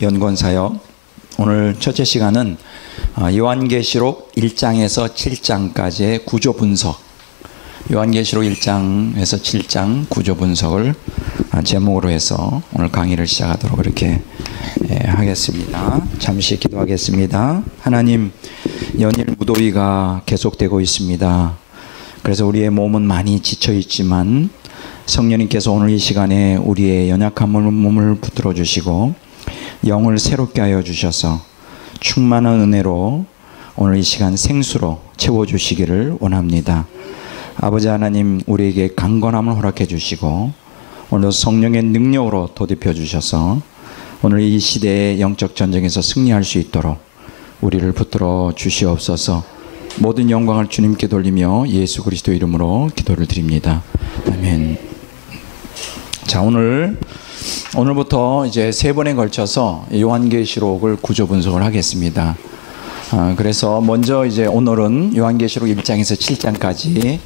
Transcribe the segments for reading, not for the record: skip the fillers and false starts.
연권사역 오늘 첫째 시간은 요한계시록 1장에서 7장까지의 구조 분석, 요한계시록 1장에서 7장 구조 분석을 제목으로 해서 오늘 강의를 시작하도록 그렇게 하겠습니다. 잠시 기도하겠습니다. 하나님, 연일 무더위가 계속되고 있습니다. 그래서 우리의 몸은 많이 지쳐 있지만 성령님께서 오늘 이 시간에 우리의 연약한 몸을 붙들어 주시고 영을 새롭게 하여 주셔서 충만한 은혜로 오늘 이 시간 생수로 채워주시기를 원합니다. 아버지 하나님, 우리에게 강건함을 허락해 주시고 오늘 성령의 능력으로 돋입혀 주셔서 오늘 이 시대의 영적 전쟁에서 승리할 수 있도록 우리를 붙들어 주시옵소서. 모든 영광을 주님께 돌리며 예수 그리스도 이름으로 기도를 드립니다. 아멘. 자, 오늘부터 이제 세 번에 걸쳐서 요한계시록을 구조 분석을 하겠습니다. 그래서 먼저 이제 오늘은 요한계시록 1장에서 7장까지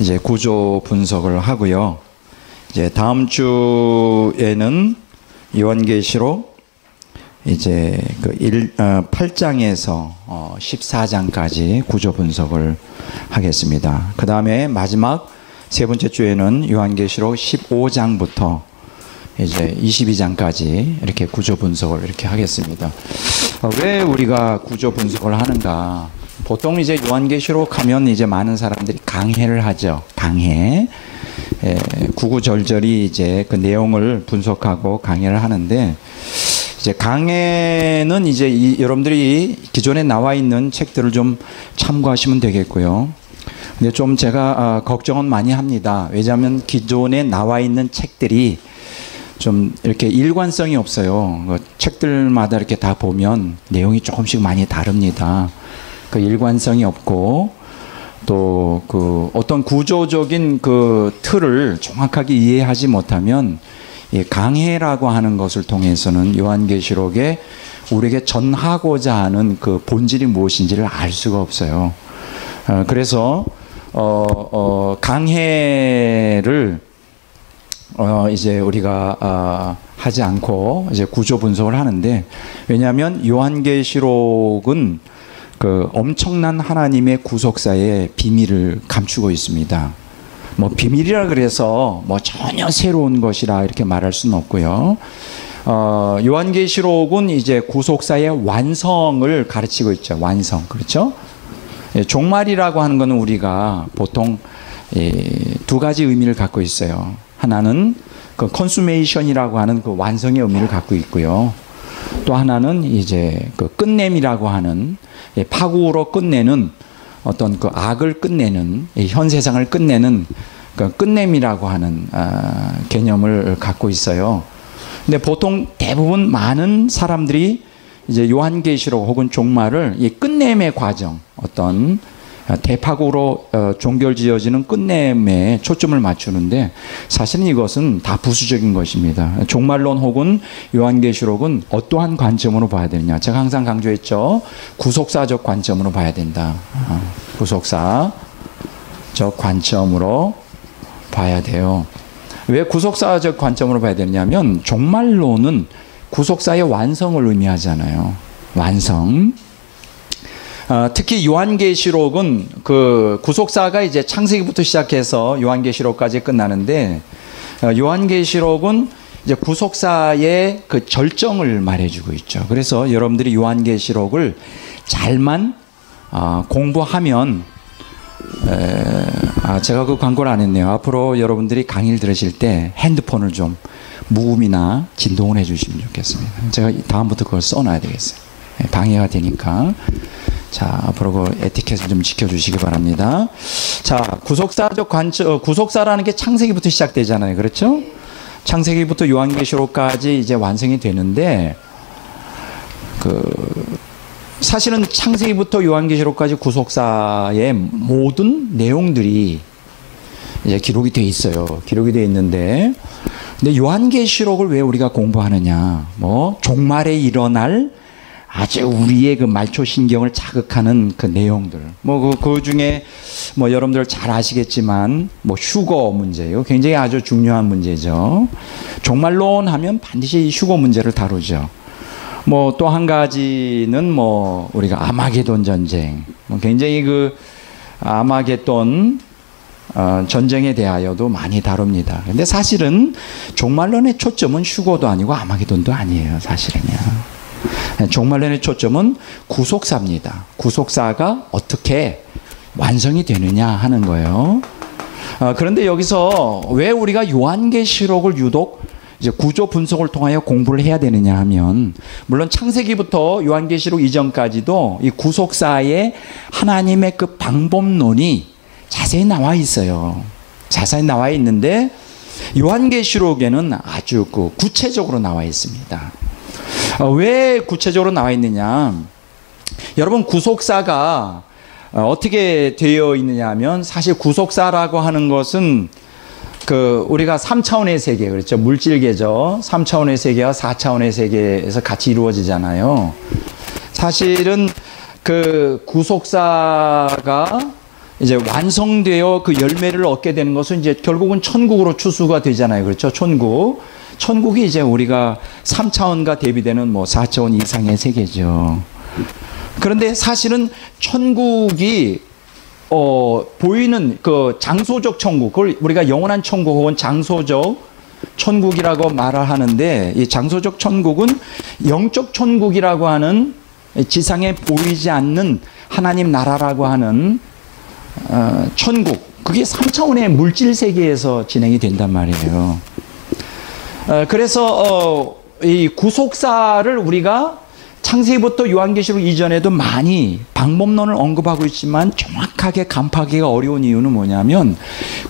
이제 구조 분석을 하고요. 이제 다음 주에는 요한계시록 이제 8장에서 14장까지 구조 분석을 하겠습니다. 그 다음에 마지막 세 번째 주에는 요한계시록 15장부터 이제 22장까지 이렇게 구조 분석을 이렇게 하겠습니다. 왜 우리가 구조 분석을 하는가? 보통 이제 요한계시록 하면 이제 많은 사람들이 강해를 하죠. 강해. 구구절절히 이제 그 내용을 분석하고 강해를 하는데, 이제 강해는 이제 여러분들이 기존에 나와 있는 책들을 좀 참고하시면 되겠고요. 근데 좀 제가 걱정은 많이 합니다. 왜냐하면 기존에 나와 있는 책들이 좀 이렇게 일관성이 없어요. 책들마다 이렇게 다 보면 내용이 조금씩 많이 다릅니다. 그 일관성이 없고 또 그 어떤 구조적인 그 틀을 정확하게 이해하지 못하면 이 강해라고 하는 것을 통해서는 요한계시록에 우리에게 전하고자 하는 그 본질이 무엇인지를 알 수가 없어요. 그래서 강해를 이제 우리가 하지 않고 이제 구조 분석을 하는데, 왜냐하면 요한계시록은 그 엄청난 하나님의 구속사의 비밀을 감추고 있습니다. 뭐 비밀이라 그래서 뭐 전혀 새로운 것이라 이렇게 말할 수는 없고요. 요한계시록은 이제 구속사의 완성을 가르치고 있죠. 완성, 그렇죠? 종말이라고 하는 것은 우리가 보통 두 가지 의미를 갖고 있어요. 하나는 그 컨수메이션이라고 하는 그 완성의 의미를 갖고 있고요. 또 하나는 이제 그 끝냄이라고 하는 파국으로 끝내는 어떤 그 악을 끝내는 현 세상을 끝내는 그 끝냄이라고 하는 개념을 갖고 있어요. 근데 보통 대부분 많은 사람들이 이제 요한계시록 혹은 종말을 이 끝냄의 과정, 어떤 대파국으로 종결지어지는 끝냄에 초점을 맞추는데, 사실은 이것은 다 부수적인 것입니다. 종말론 혹은 요한계시록은 어떠한 관점으로 봐야 되느냐. 제가 항상 강조했죠. 구속사적 관점으로 봐야 된다. 구속사적 관점으로 봐야 돼요. 왜 구속사적 관점으로 봐야 되느냐면, 종말론은 구속사의 완성을 의미하잖아요. 완성. 특히 요한계시록은 그 구속사가 이제 창세기부터 시작해서 요한계시록까지 끝나는데, 요한계시록은 이제 구속사의 그 절정을 말해주고 있죠. 그래서 여러분들이 요한계시록을 잘만 공부하면, 제가 그 광고를 안 했네요. 앞으로 여러분들이 강의를 들으실 때 핸드폰을 좀 무음이나 진동을 해주시면 좋겠습니다. 제가 다음부터 그걸 써놔야 되겠어요. 방해가 되니까. 자, 앞으로 그 에티켓을 좀 지켜주시기 바랍니다. 자, 구속사적 관점, 구속사라는 게 창세기부터 시작되잖아요. 그렇죠? 창세기부터 요한계시록까지 이제 완성이 되는데, 사실은 창세기부터 요한계시록까지 구속사의 모든 내용들이 이제 기록이 돼 있어요. 기록이 돼 있는데, 근데 요한계시록을 왜 우리가 공부하느냐? 뭐 종말에 일어날 아주 우리의 그 말초신경을 자극하는 그 내용들, 뭐 그 중에 뭐 여러분들 잘 아시겠지만 뭐 휴거 문제요, 굉장히 아주 중요한 문제죠. 종말론 하면 반드시 휴거 문제를 다루죠. 뭐 또 한 가지는 뭐 우리가 아마게돈 전쟁, 굉장히 그 아마게돈 전쟁에 대하여도 많이 다룹니다. 근데 사실은 종말론의 초점은 휴거도 아니고 아마게돈도 아니에요. 사실은요. 종말론의 초점은 구속사입니다. 구속사가 어떻게 완성이 되느냐 하는 거예요. 그런데 여기서 왜 우리가 요한계시록을 유독 이제 구조 분석을 통하여 공부를 해야 되느냐 하면, 물론 창세기부터 요한계시록 이전까지도 이 구속사의 하나님의 그 방법론이 자세히 나와 있어요. 자세히 나와 있는데 요한계시록에는 아주 그 구체적으로 나와 있습니다. 왜 구체적으로 나와 있느냐? 여러분, 구속사가 어떻게 되어 있느냐 하면, 사실 구속사라고 하는 것은 그 우리가 3차원의 세계, 그렇죠? 물질계죠. 3차원의 세계와 4차원의 세계에서 같이 이루어지잖아요. 사실은 그 구속사가 이제 완성되어 그 열매를 얻게 되는 것은 이제 결국은 천국으로 추수가 되잖아요. 그렇죠? 천국이 이제 우리가 3차원과 대비되는 뭐 4차원 이상의 세계죠. 그런데 사실은 천국이 보이는 그 장소적 천국, 그걸 우리가 영원한 천국 혹은 장소적 천국이라고 말을 하는데, 이 장소적 천국은 영적 천국이라고 하는 지상에 보이지 않는 하나님 나라라고 하는 천국, 그게 3차원의 물질 세계에서 진행이 된단 말이에요. 그래서 이 구속사를 우리가 창세기부터 요한계시록 이전에도 많이 방법론을 언급하고 있지만 정확하게 간파하기가 어려운 이유는 뭐냐면,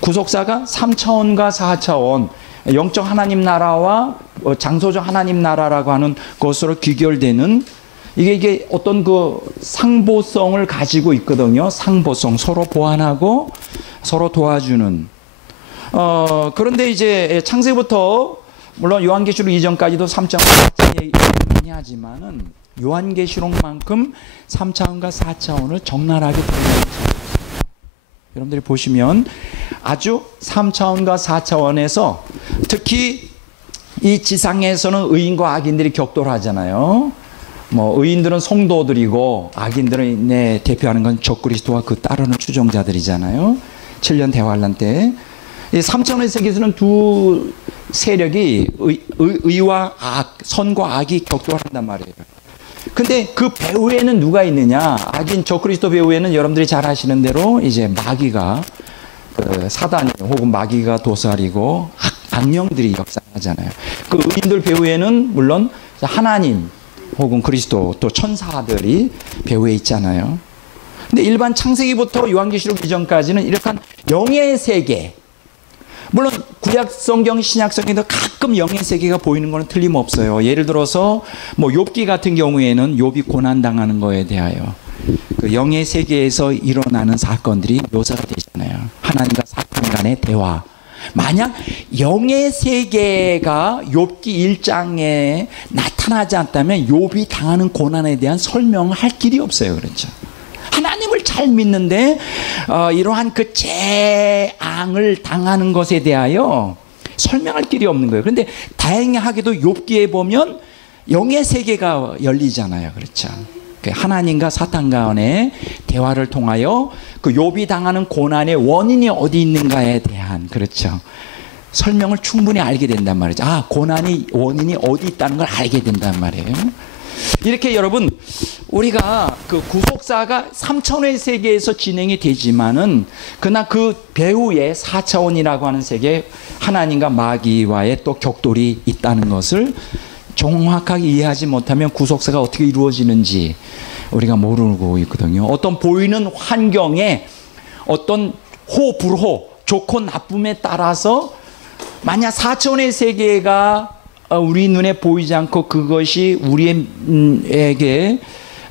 구속사가 3차원과 4차원, 영적 하나님 나라와 장소적 하나님 나라라고 하는 것으로 귀결되는, 이게 어떤 그 상보성을 가지고 있거든요. 상보성, 서로 보완하고 서로 도와주는. 그런데 이제 창세기부터, 물론 요한계시록 이전까지도 3차원 얘기 많이 하지만은 요한계시록만큼 3차원과 4차원을 적나라하게 보여줍니다. 여러분들이 보시면 아주 3차원과 4차원에서 특히 이 지상에서는 의인과 악인들이 격돌하잖아요. 뭐 의인들은 성도들이고 악인들은 대표하는 건 적그리스도와 그 따르는 추종자들이잖아요. 7년 대환란 때. 이 3차원의 세계에서는 두 세력이 의와 악, 선과 악이 격돌한단 말이에요. 근데 그 배후에는 누가 있느냐? 악인 적그리스도 배후에는 여러분들이 잘 아시는 대로 이제 마귀가, 사단이 혹은 마귀가 도살이고 악령들이 역사하잖아요. 그 의인들 배후에는 물론 하나님 혹은 그리스도, 또 천사들이 배후에 있잖아요. 근데 일반 창세기부터 요한계시록 이전까지는 이렇게 영의 세계, 물론 구약 성경, 신약 성경에도 가끔 영의 세계가 보이는 것은 틀림없어요. 예를 들어서 뭐 욥기 같은 경우에는 욥이 고난 당하는 거에 대하여 그 영의 세계에서 일어나는 사건들이 묘사가 되잖아요. 하나님과 사탄 간의 대화. 만약 영의 세계가 욥기 1장에 나타나지 않다면 욥이 당하는 고난에 대한 설명을 할 길이 없어요. 그렇죠? 하나님을 잘 믿는데 이러한 그 재앙을 당하는 것에 대하여 설명할 길이 없는 거예요. 그런데 다행하게도 욥기에 보면 영의 세계가 열리잖아요. 그렇죠? 하나님과 사탄 간의 대화를 통하여 그 욥이 당하는 고난의 원인이 어디 있는가에 대한, 그렇죠, 설명을 충분히 알게 된단 말이죠. 아, 고난이 원인이 어디 있다는 걸 알게 된단 말이에요. 이렇게 여러분, 우리가 그 구속사가 3차원의 세계에서 진행이 되지만은 그러나 그 배후에 4차원이라고 하는 세계, 하나님과 마귀와의 또 격돌이 있다는 것을 정확하게 이해하지 못하면 구속사가 어떻게 이루어지는지 우리가 모르고 있거든요. 어떤 보이는 환경에 어떤 호불호, 좋고 나쁨에 따라서 만약 4차원의 세계가 우리 눈에 보이지 않고 그것이 우리에게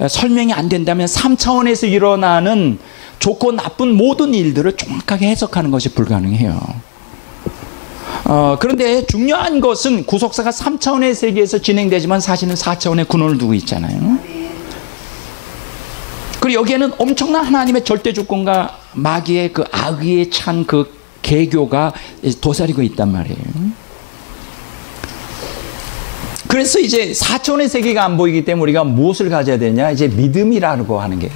설명이 안 된다면 3차원에서 일어나는 좋고 나쁜 모든 일들을 정확하게 해석하는 것이 불가능해요. 그런데 중요한 것은 구속사가 3차원의 세계에서 진행되지만 사실은 4차원의 근원을 두고 있잖아요. 그리고 여기에는 엄청난 하나님의 절대 주권과 마귀의 그 악의에 찬 그 계교가 도사리고 있단 말이에요. 그래서 이제 4차원의 세계가 안 보이기 때문에 우리가 무엇을 가져야 되냐? 이제 믿음이라고 하는 게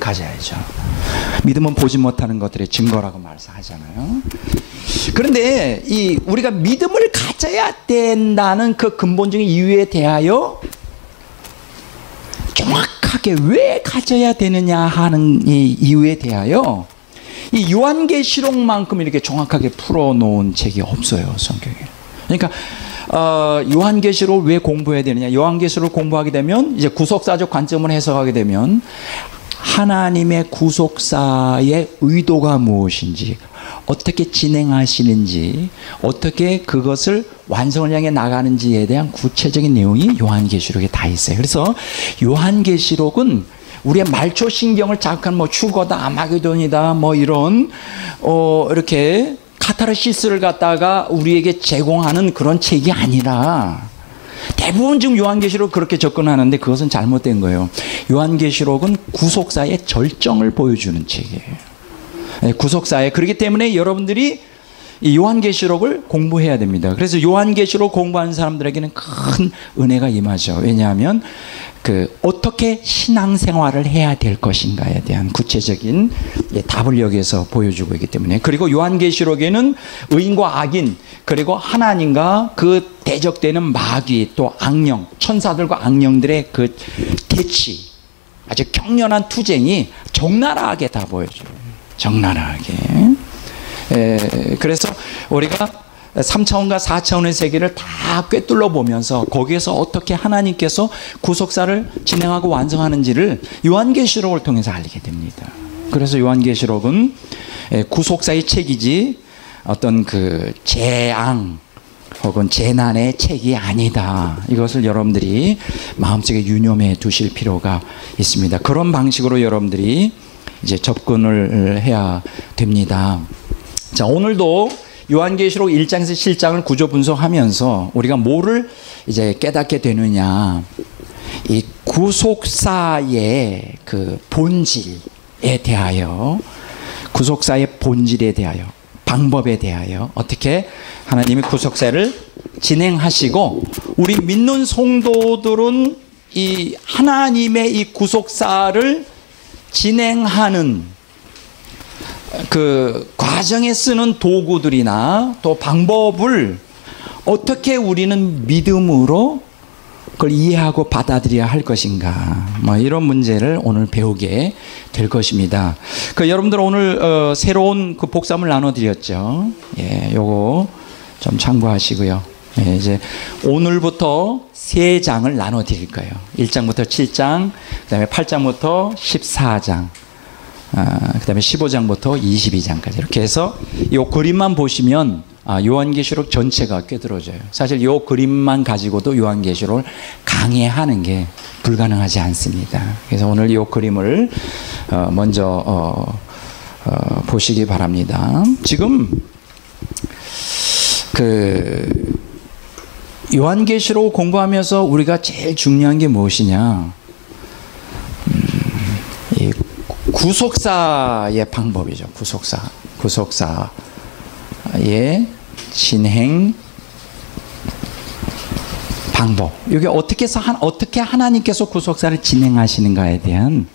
가져야죠. 믿음은 보지 못하는 것들의 증거라고 말씀하잖아요. 그런데 우리가 믿음을 가져야 된다는 그 근본적인 이유에 대하여 정확하게 왜 가져야 되느냐 하는 이 이유에 대하여 이 요한계시록만큼 이렇게 정확하게 풀어놓은 책이 없어요, 성경에. 그러니까 요한계시록을 왜 공부해야 되느냐? 요한계시록을 공부하게 되면 이제 구속사적 관점을 해석하게 되면 하나님의 구속사의 의도가 무엇인지, 어떻게 진행하시는지, 어떻게 그것을 완성을 향해 나가는지에 대한 구체적인 내용이 요한계시록에 다 있어요. 그래서 요한계시록은 우리의 말초신경을 자극하는 휴거다, 아마게돈이다, 이런 이렇게 카타르시스를 갖다가 우리에게 제공하는 그런 책이 아니라, 대부분 지금 요한계시록 그렇게 접근하는데 그것은 잘못된 거예요. 요한계시록은 구속사의 절정을 보여주는 책이에요. 구속사에. 그렇기 때문에 여러분들이 이 요한계시록을 공부해야 됩니다. 그래서 요한계시록 공부하는 사람들에게는 큰 은혜가 임하죠. 왜냐하면 어떻게 신앙생활을 해야 될 것인가에 대한 구체적인 답을 여기에서 보여주고 있기 때문에. 그리고 요한계시록에는 의인과 악인, 그리고 하나님과 그 대적되는 마귀, 또 악령, 천사들과 악령들의 그 대치, 아주 격렬한 투쟁이 적나라하게 다 보여줘요. 적나라하게. 그래서 우리가 3차원과 4차원의 세계를 다 꿰뚫러 보면서 거기에서 어떻게 하나님께서 구속사를 진행하고 완성하는지를 요한계시록을 통해서 알게 됩니다. 그래서 요한계시록은 구속사의 책이지 어떤 재앙 혹은 재난의 책이 아니다. 이것을 여러분들이 마음속에 유념해 두실 필요가 있습니다. 그런 방식으로 여러분들이 이제 접근을 해야 됩니다. 자, 오늘도 요한계시록 1장에서 7장을 구조 분석하면서 우리가 뭐를 이제 깨닫게 되느냐, 이 구속사의 그 본질에 대하여, 구속사의 본질에 대하여, 방법에 대하여 어떻게 하나님이 구속사를 진행하시고, 우리 믿는 성도들은 이 하나님의 이 구속사를 진행하는 그 과정에 쓰는 도구들이나 또 방법을 어떻게 우리는 믿음으로 그걸 이해하고 받아들여야 할 것인가, 이런 문제를 오늘 배우게 될 것입니다. 여러분들 오늘 새로운 그 복습을 나눠드렸죠. 요거 좀 참고하시고요. 이제 오늘부터 3장을 나눠드릴 거예요. 1장부터 7장, 그 다음에 8장부터 14장, 그 다음에 15장부터 22장까지 이렇게 해서 이 그림만 보시면 요한계시록 전체가 꿰들어져요. 사실 이 그림만 가지고도 요한계시록을 강해하는 게 불가능하지 않습니다. 그래서 오늘 이 그림을 먼저 보시기 바랍니다. 지금 요한계시록 공부하면서 우리가 제일 중요한 게 무엇이냐, 이 구속사의 방법이죠. 구속사의 진행 방법. 이게 어떻게 하나님께서 구속사를 진행하시는가에 대한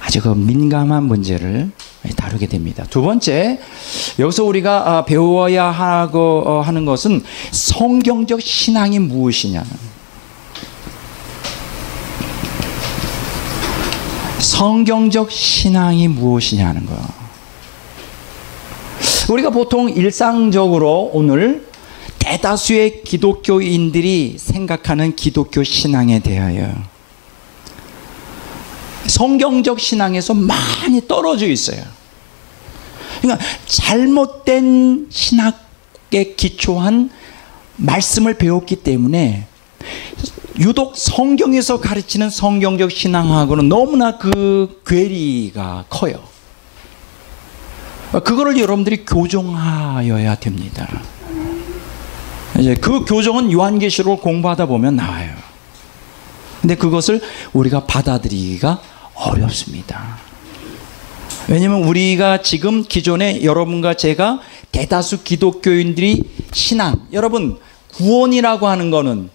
아주 민감한 문제를 다루게 됩니다. 두 번째, 여기서 우리가 배워야 하는 것은 성경적 신앙이 무엇이냐. 성경적 신앙이 무엇이냐는 거. 우리가 보통 일상적으로 오늘 대다수의 기독교인들이 생각하는 기독교 신앙에 대하여 성경적 신앙에서 많이 떨어져 있어요. 그러니까 잘못된 신학에 기초한 말씀을 배웠기 때문에 유독 성경에서 가르치는 성경적 신앙하고는 너무나 그 괴리가 커요. 그거를 여러분들이 교정하여야 됩니다. 이제 그 교정은 요한계시록을 공부하다 보면 나와요. 근데 그것을 우리가 받아들이기가 어렵습니다. 왜냐하면 우리가 지금 기존에 여러분과 제가 대다수 기독교인들이 신앙, 여러분 구원이라고 하는 거는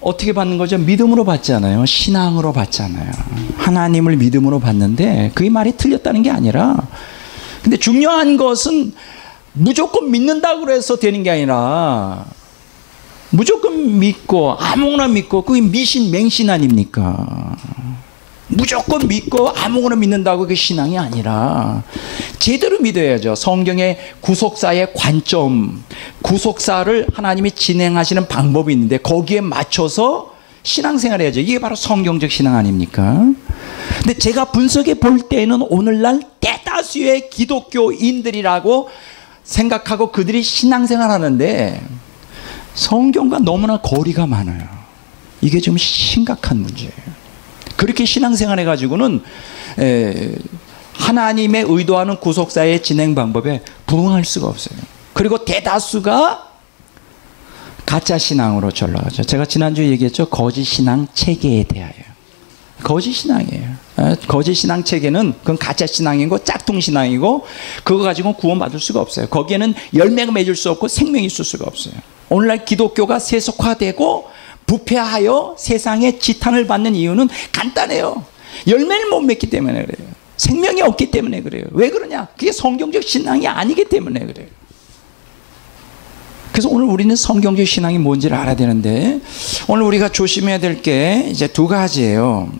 어떻게 받는 거죠? 믿음으로 받잖아요. 신앙으로 받잖아요. 하나님을 믿음으로 받는데 그게 말이 틀렸다는 게 아니라, 근데 중요한 것은 무조건 믿는다고 해서 되는 게 아니라 무조건 믿고 아무거나 믿고 그게 미신 맹신 아닙니까? 무조건 믿고 아무거나 믿는다고 그게 신앙이 아니라 제대로 믿어야죠. 성경의 구속사의 관점, 구속사를 하나님이 진행하시는 방법이 있는데 거기에 맞춰서 신앙생활 해야죠. 이게 바로 성경적 신앙 아닙니까? 근데 제가 분석해 볼 때는 오늘날 대다수의 기독교인들이라고 생각하고 그들이 신앙생활 하는데 성경과 너무나 거리가 많아요. 이게 좀 심각한 문제예요. 그렇게 신앙생활 해가지고는 하나님의 의도하는 구속사의 진행 방법에 부응할 수가 없어요. 그리고 대다수가 가짜 신앙으로 전락하죠. 제가 지난주에 얘기했죠. 거짓 신앙 체계에 대하여. 거짓 신앙이에요. 거짓 신앙 체계는 그건 가짜 신앙이고 짝퉁 신앙이고 그거 가지고 구원받을 수가 없어요. 거기에는 열매가 맺을 수 없고 생명이 있을 수가 없어요. 오늘날 기독교가 세속화되고 부패하여 세상에 지탄을 받는 이유는 간단해요. 열매를 못 맺기 때문에 그래요. 생명이 없기 때문에 그래요. 왜 그러냐? 그게 성경적 신앙이 아니기 때문에 그래요. 그래서 오늘 우리는 성경적 신앙이 뭔지를 알아야 되는데 오늘 우리가 조심해야 될 게 이제 두 가지예요.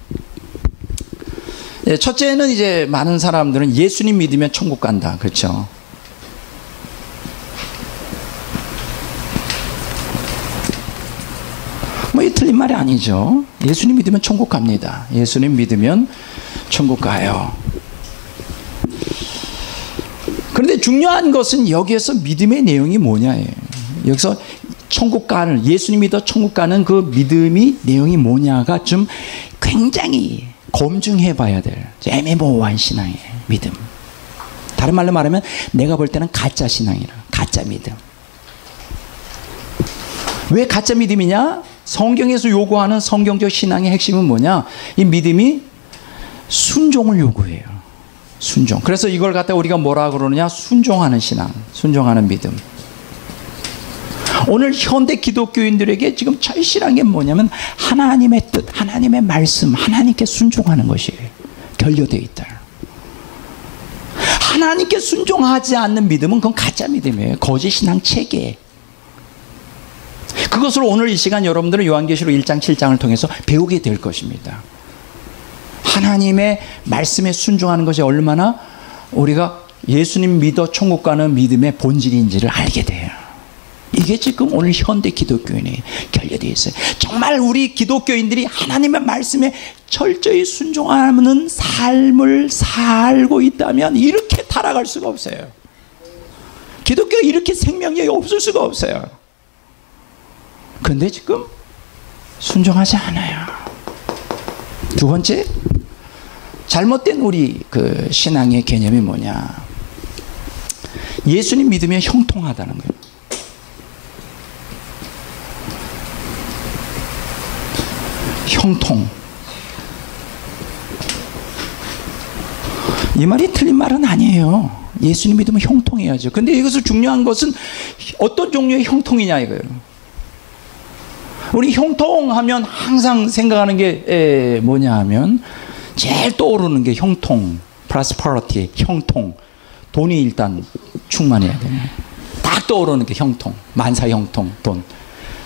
첫째는 이제 많은 사람들은 예수님 믿으면 천국 간다. 그렇죠? 뭐 이 틀린 말이 아니죠. 예수님 믿으면 천국 갑니다. 예수님 믿으면 천국 가요. 그런데 중요한 것은 여기에서 믿음의 내용이 뭐냐예요. 여기서 천국 가는, 예수님 믿어 천국 가는 그 믿음이 내용이 뭐냐가 좀 굉장히 검증해 봐야 될 애매모호한 신앙이에요. 믿음. 다른 말로 말하면 내가 볼 때는 가짜 신앙이라. 가짜 믿음. 왜 가짜 믿음이냐? 성경에서 요구하는 성경적 신앙의 핵심은 뭐냐? 이 믿음이 순종을 요구해요. 순종. 그래서 이걸 갖다 우리가 뭐라 그러느냐? 순종하는 신앙, 순종하는 믿음. 오늘 현대 기독교인들에게 지금 절실한 게 뭐냐면 하나님의 뜻, 하나님의 말씀, 하나님께 순종하는 것이 결여되어 있다. 하나님께 순종하지 않는 믿음은 그건 가짜 믿음이에요. 거짓 신앙 체계. 그것을 오늘 이 시간 여러분들은 요한계시록 1장 7장을 통해서 배우게 될 것입니다. 하나님의 말씀에 순종하는 것이 얼마나 우리가 예수님 믿어 천국 가는 믿음의 본질인지를 알게 돼요. 이게 지금 오늘 현대 기독교인이 결여되어 있어요. 정말 우리 기독교인들이 하나님의 말씀에 철저히 순종하는 삶을 살고 있다면 이렇게 타락할 수가 없어요. 기독교가 이렇게 생명력이 없을 수가 없어요. 그런데 지금 순종하지 않아요. 두 번째, 잘못된 우리 그 신앙의 개념이 뭐냐? 예수님 믿으면 형통하다는 거예요. 형통. 이 말이 틀린 말은 아니에요. 예수님 믿으면 형통해야죠. 근데 이것을 중요한 것은 어떤 종류의 형통이냐 이거예요. 우리 형통하면 항상 생각하는 게 뭐냐 하면 제일 떠오르는 게 형통, prosperity, 형통. 돈이 일단 충만해야 돼요. 딱 떠오르는 게 형통, 만사 형통, 돈.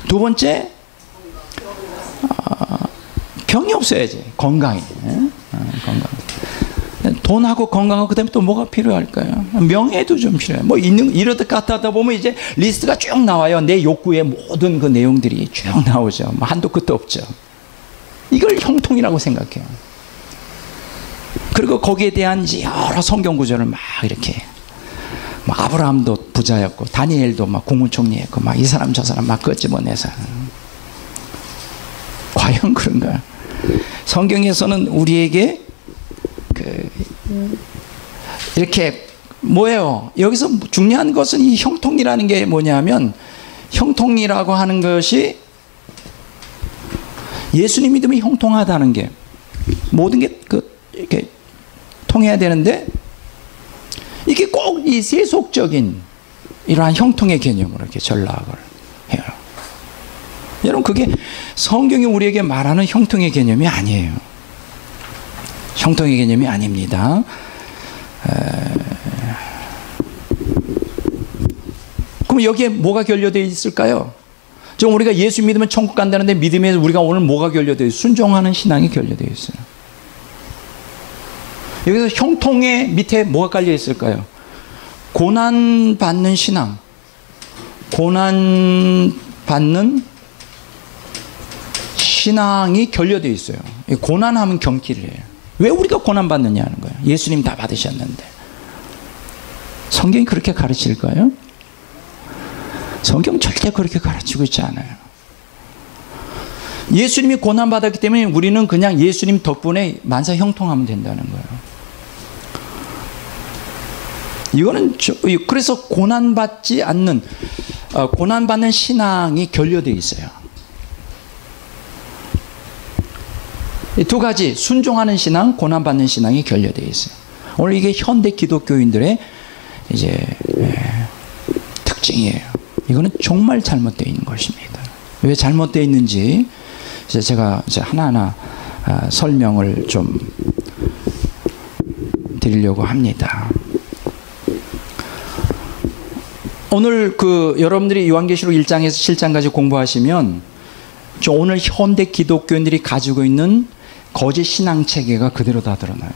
두 번째, 병이 없어야지. 건강이. 건강. 돈하고 건강하고 그다음에 또 뭐가 필요할까요? 명예도 좀 필요해요. 뭐 이러다 갔다 하다 보면 이제 리스트가 쭉 나와요. 내 욕구의 모든 그 내용들이 쭉 나오죠. 뭐 한도 끝도 없죠. 이걸 형통이라고 생각해요. 그리고 거기에 대한 이제 여러 성경 구절을 막 이렇게 막 아브라함도 부자였고 다니엘도 막 국무총리였고 막 이 사람 저 사람 막 끄집어내서 과연 그런가? 성경에서는 우리에게 이렇게 뭐예요? 여기서 중요한 것은 이 형통이라는 게 뭐냐면 형통이라고 하는 것이 예수님 믿으면 형통하다는 게 모든 게 이렇게 통해야 되는데 이게 꼭 이 세속적인 이러한 형통의 개념으로 이렇게 전락을 해요. 여러분, 그게 성경이 우리에게 말하는 형통의 개념이 아니에요. 형통의 개념이 아닙니다. 그럼 여기에 뭐가 결여되어 있을까요? 지금 우리가 예수 믿으면 천국 간다는데 믿음에 우리가 오늘 뭐가 결여되어 있어요? 순종하는 신앙이 결여되어 있어요. 여기서 형통의 밑에 뭐가 깔려 있을까요? 고난받는 신앙, 고난받는 신앙이 결여되어 있어요. 고난하면 경기를 해요. 왜 우리가 고난받느냐 하는 거예요. 예수님 다 받으셨는데. 성경이 그렇게 가르칠까요? 성경 절대 그렇게 가르치고 있지 않아요. 예수님이 고난받았기 때문에 우리는 그냥 예수님 덕분에 만사 형통하면 된다는 거예요. 이거는 그래서 고난받지 않는, 고난받는 신앙이 결여되어 있어요. 이 두 가지, 순종하는 신앙, 고난받는 신앙이 결여되어 있어요. 오늘 이게 현대 기독교인들의 이제 특징이에요. 이거는 정말 잘못되어 있는 것입니다. 왜 잘못되어 있는지 이제 제가 이제 하나하나 설명을 좀 드리려고 합니다. 오늘 여러분들이 요한계시록 1장에서 7장까지 공부하시면 오늘 현대 기독교인들이 가지고 있는 거짓 신앙 체계가 그대로 다 드러나요.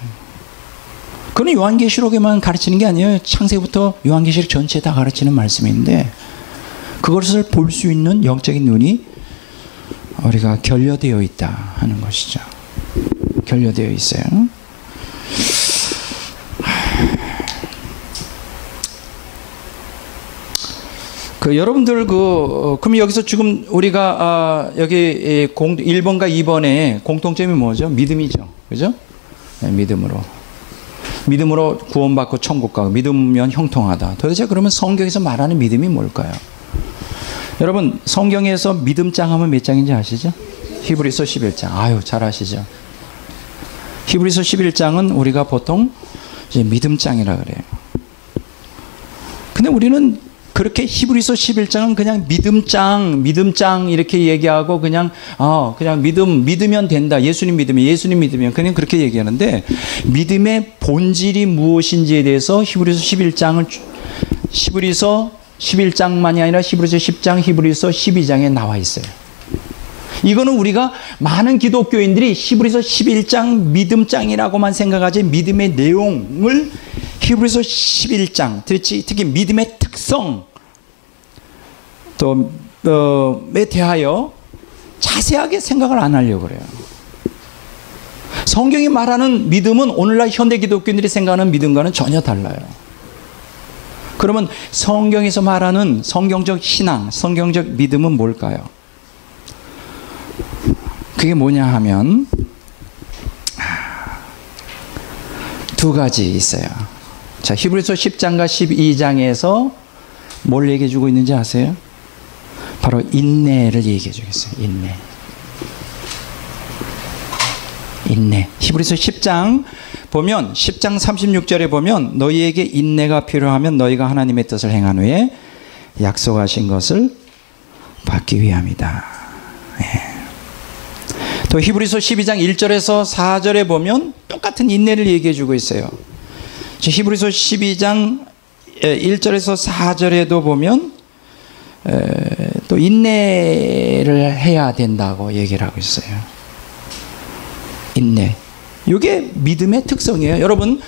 그건 요한계시록에만 가르치는 게 아니에요. 창세기부터 요한계시록 전체에 다 가르치는 말씀인데, 그것을 볼 수 있는 영적인 눈이 우리가 결여되어 있다 하는 것이죠. 결여되어 있어요. 여러분들 그럼 여기서 지금 우리가 여기 1번과 2번의 공통점이 뭐죠? 믿음이죠. 그죠? 네, 믿음으로 구원받고 천국 가고, 믿으면 형통하다. 도대체 그러면 성경에서 말하는 믿음이 뭘까요? 여러분, 성경에서 믿음장 하면 몇 장인지 아시죠? 히브리서 11장. 아유, 잘 아시죠? 히브리서 11장은 우리가 보통 이제 믿음장이라 그래요. 근데 우리는 그렇게 히브리서 11장은 그냥 믿음장 이렇게 얘기하고 그냥 믿으면 된다. 예수님 믿으면 그냥 그렇게 얘기하는데, 믿음의 본질이 무엇인지에 대해서 히브리서 11장만이 아니라 히브리서 10장, 히브리서 12장에 나와 있어요. 이거는 우리가 많은 기독교인들이 히브리서 11장 믿음장이라고만 생각하지, 믿음의 내용을 히브리서 11장, 특히 믿음의 특성 또에 대하여 자세하게 생각을 안 하려고 그래요. 성경이 말하는 믿음은 오늘날 현대 기독교인들이 생각하는 믿음과는 전혀 달라요. 그러면 성경에서 말하는 성경적 신앙, 성경적 믿음은 뭘까요? 그게 뭐냐 하면 두 가지 있어요. 자, 히브리서 10장과 12장에서 뭘 얘기해 주고 있는지 아세요? 바로 인내를 얘기해 주겠어요. 인내. 히브리서 10장 보면 10장 36절에 보면 너희에게 인내가 필요하면 너희가 하나님의 뜻을 행한 후에 약속하신 것을 받기 위함이다. 네. 또 히브리서 12장 1절에서 4절에 보면 똑같은 인내를 얘기해 주고 있어요. 히브리서 12장 1절에서 4절에도 보면 또 인내를 해야 된다고 얘기를 하고 있어요. 인내. 이게 믿음의 특성이에요. 여러분,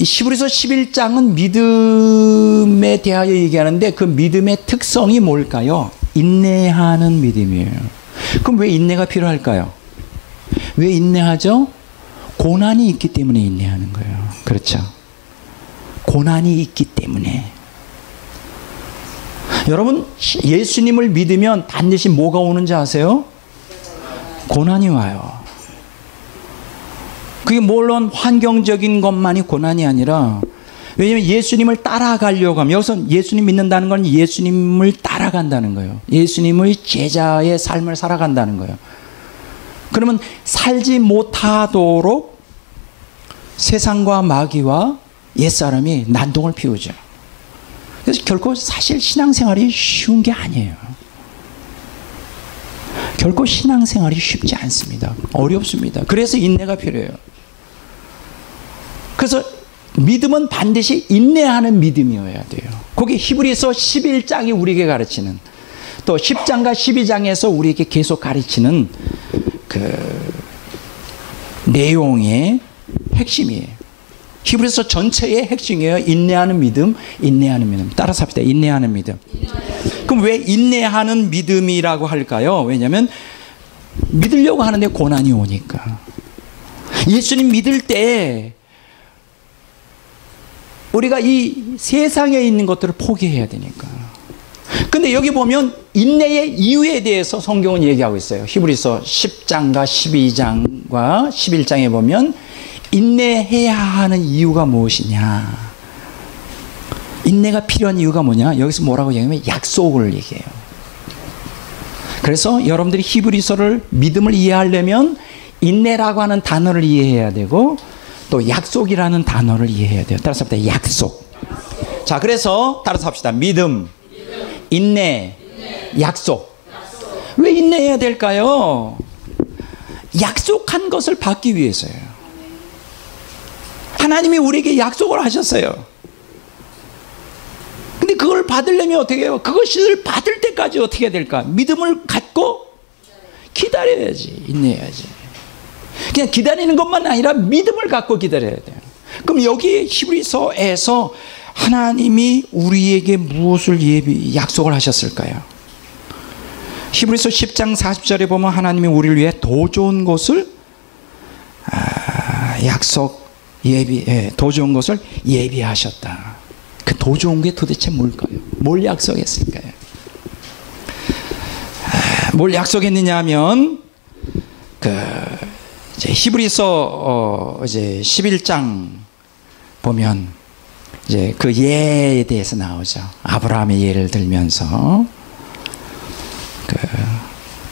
히브리서 11장은 믿음에 대하여 얘기하는데 그 믿음의 특성이 뭘까요? 인내하는 믿음이에요. 그럼 왜 인내가 필요할까요? 왜 인내하죠? 고난이 있기 때문에 인내하는 거예요. 그렇죠? 고난이 있기 때문에. 여러분, 예수님을 믿으면 반드시 뭐가 오는지 아세요? 고난이 와요. 그게 물론 환경적인 것만이 고난이 아니라, 왜냐하면 예수님을 따라가려고 하면, 여기서 예수님 믿는다는 건 예수님을 따라간다는 거예요. 예수님의 제자의 삶을 살아간다는 거예요. 그러면 살지 못하도록 세상과 마귀와 옛사람이 난동을 피우죠. 그래서 결코 사실 신앙생활이 쉬운 게 아니에요. 결코 신앙생활이 쉽지 않습니다. 어렵습니다. 그래서 인내가 필요해요. 그래서 믿음은 반드시 인내하는 믿음이어야 돼요. 거기 히브리서 11장이 우리에게 가르치는, 또 10장과 12장에서 우리에게 계속 가르치는 그 내용의 핵심이에요. 히브리서 전체의 핵심이에요. 인내하는 믿음, 인내하는 믿음. 따라서 합시다. 인내하는 믿음. 그럼 왜 인내하는 믿음이라고 할까요? 왜냐하면 믿으려고 하는데 고난이 오니까. 예수님 믿을 때 우리가 이 세상에 있는 것들을 포기해야 되니까. 근데 여기 보면 인내의 이유에 대해서 성경은 얘기하고 있어요. 히브리서 10장과 12장과 11장에 보면 인내해야 하는 이유가 무엇이냐, 인내가 필요한 이유가 뭐냐, 여기서 뭐라고 얘기하면 약속을 얘기해요. 그래서 여러분들이 히브리서를 믿음을 이해하려면 인내라고 하는 단어를 이해해야 되고 또 약속이라는 단어를 이해해야 돼요. 따라서 합시다. 약속. 자, 그래서 따라서 합시다. 믿음, 인내, 약속. 왜 인내해야 될까요? 약속한 것을 받기 위해서예요. 하나님이 우리에게 약속을 하셨어요. 근데 그걸 받으려면 어떻게 해요? 그것을 받을 때까지 어떻게 해야 될까? 믿음을 갖고 기다려야지, 인내해야지. 그냥 기다리는 것만 아니라 믿음을 갖고 기다려야 돼요. 그럼 여기 히브리서에서 하나님이 우리에게 무엇을 약속을 하셨을까요? 히브리서 10장 40절에 보면 하나님이 우리를 위해 더 좋은 것을 더 좋은 것을 예비하셨다. 그 더 좋은 게 도대체 뭘까요? 뭘 약속했을까요? 뭘 약속했느냐 하면 이제 히브리서 이제 11장 보면 이제 그 예에 대해서 나오죠. 아브라함의 예를 들면서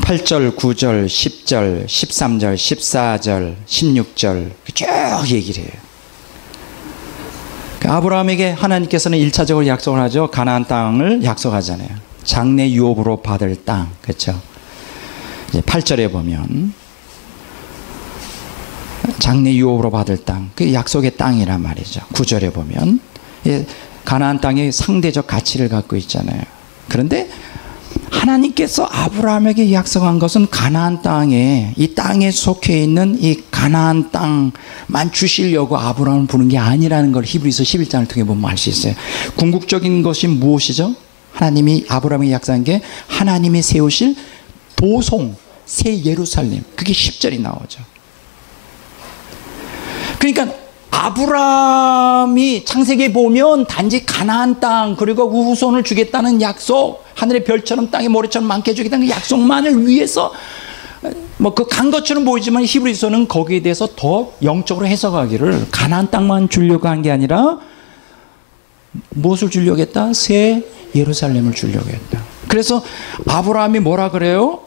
8절, 9절, 10절, 13절, 14절, 16절 쭉 얘기를 해요. 아브라함에게 하나님께서는 1차적으로 약속을 하죠. 가나안 땅을 약속하잖아요. 장래 유업으로 받을 땅. 그렇죠? 이제 8절에 보면 장래 유업으로 받을 땅. 그게 약속의 땅이란 말이죠. 9절에 보면 가나안 땅이 상대적 가치를 갖고 있잖아요. 그런데 하나님께서 아브라함에게 약속한 것은 가나안 땅에, 이 땅에 속해 있는 이 가나안 땅만 주시려고 아브라함을 부른 게 아니라는 걸 히브리서 11장을 통해 보면 알 수 있어요. 궁극적인 것이 무엇이죠? 하나님이 아브라함에게 약속한 게 하나님이 세우실 도성, 새 예루살렘. 그게 10절이 나오죠. 그러니까 아브라함이 창세기에 보면 단지 가나안 땅 그리고 그 후손을 주겠다는 약속, 하늘의 별처럼 땅의 모래처럼 많게 해주겠다는 그 약속만을 위해서 뭐 그 간 것처럼 보이지만 히브리서는 거기에 대해서 더 영적으로 해석하기를 가나안 땅만 주려고 한 게 아니라 무엇을 주려고 했다? 새 예루살렘을 주려고 했다. 그래서 아브라함이 뭐라 그래요?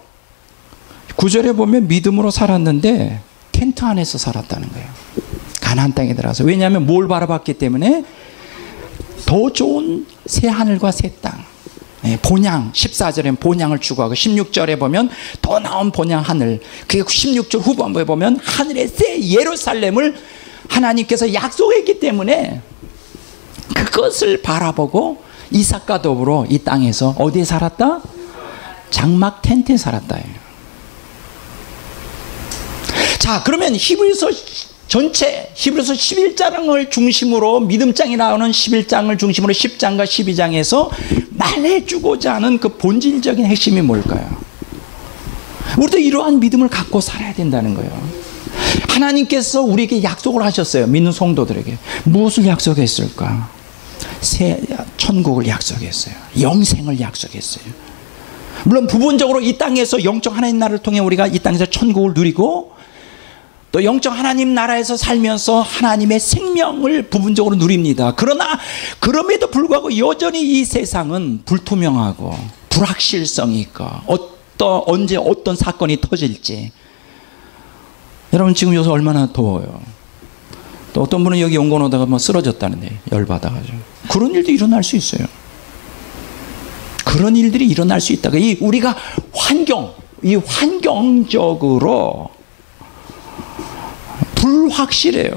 9절에 보면 믿음으로 살았는데 텐트 안에서 살았다는 거예요. 가나안 땅에 들어가서. 왜냐하면 뭘 바라봤기 때문에 더 좋은 새 하늘과 새 땅, 본향, 14절에는 본향을 추구하고 16절에 보면 더 나은 본향 하늘, 그리고 16절 후반부에 보면 하늘의 새 예루살렘을 하나님께서 약속했기 때문에 그것을 바라보고 이삭과 더불어 이 땅에서 어디에 살았다? 장막 텐트에 살았다. 자, 그러면 히브리서 전체 히브리서 11장을 중심으로 믿음장이 나오는 11장을 중심으로 10장과 12장에서 말해주고자 하는 그 본질적인 핵심이 뭘까요? 우리도 이러한 믿음을 갖고 살아야 된다는 거예요. 하나님께서 우리에게 약속을 하셨어요. 믿는 성도들에게. 무엇을 약속했을까? 새 천국을 약속했어요. 영생을 약속했어요. 물론 부분적으로 이 땅에서 영적 하나님 나라를 통해 우리가 이 땅에서 천국을 누리고 또 영적 하나님 나라에서 살면서 하나님의 생명을 부분적으로 누립니다. 그러나 그럼에도 불구하고 여전히 이 세상은 불투명하고 불확실성이 있고 언제 어떤 사건이 터질지. 여러분 지금 요새 얼마나 더워요. 또 어떤 분은 여기 연구원 오다가 뭐 쓰러졌다는데 열받아가지고. 그런 일도 일어날 수 있어요. 그런 일들이 일어날 수 있다가 우리가 환경, 이 환경적으로 불확실해요.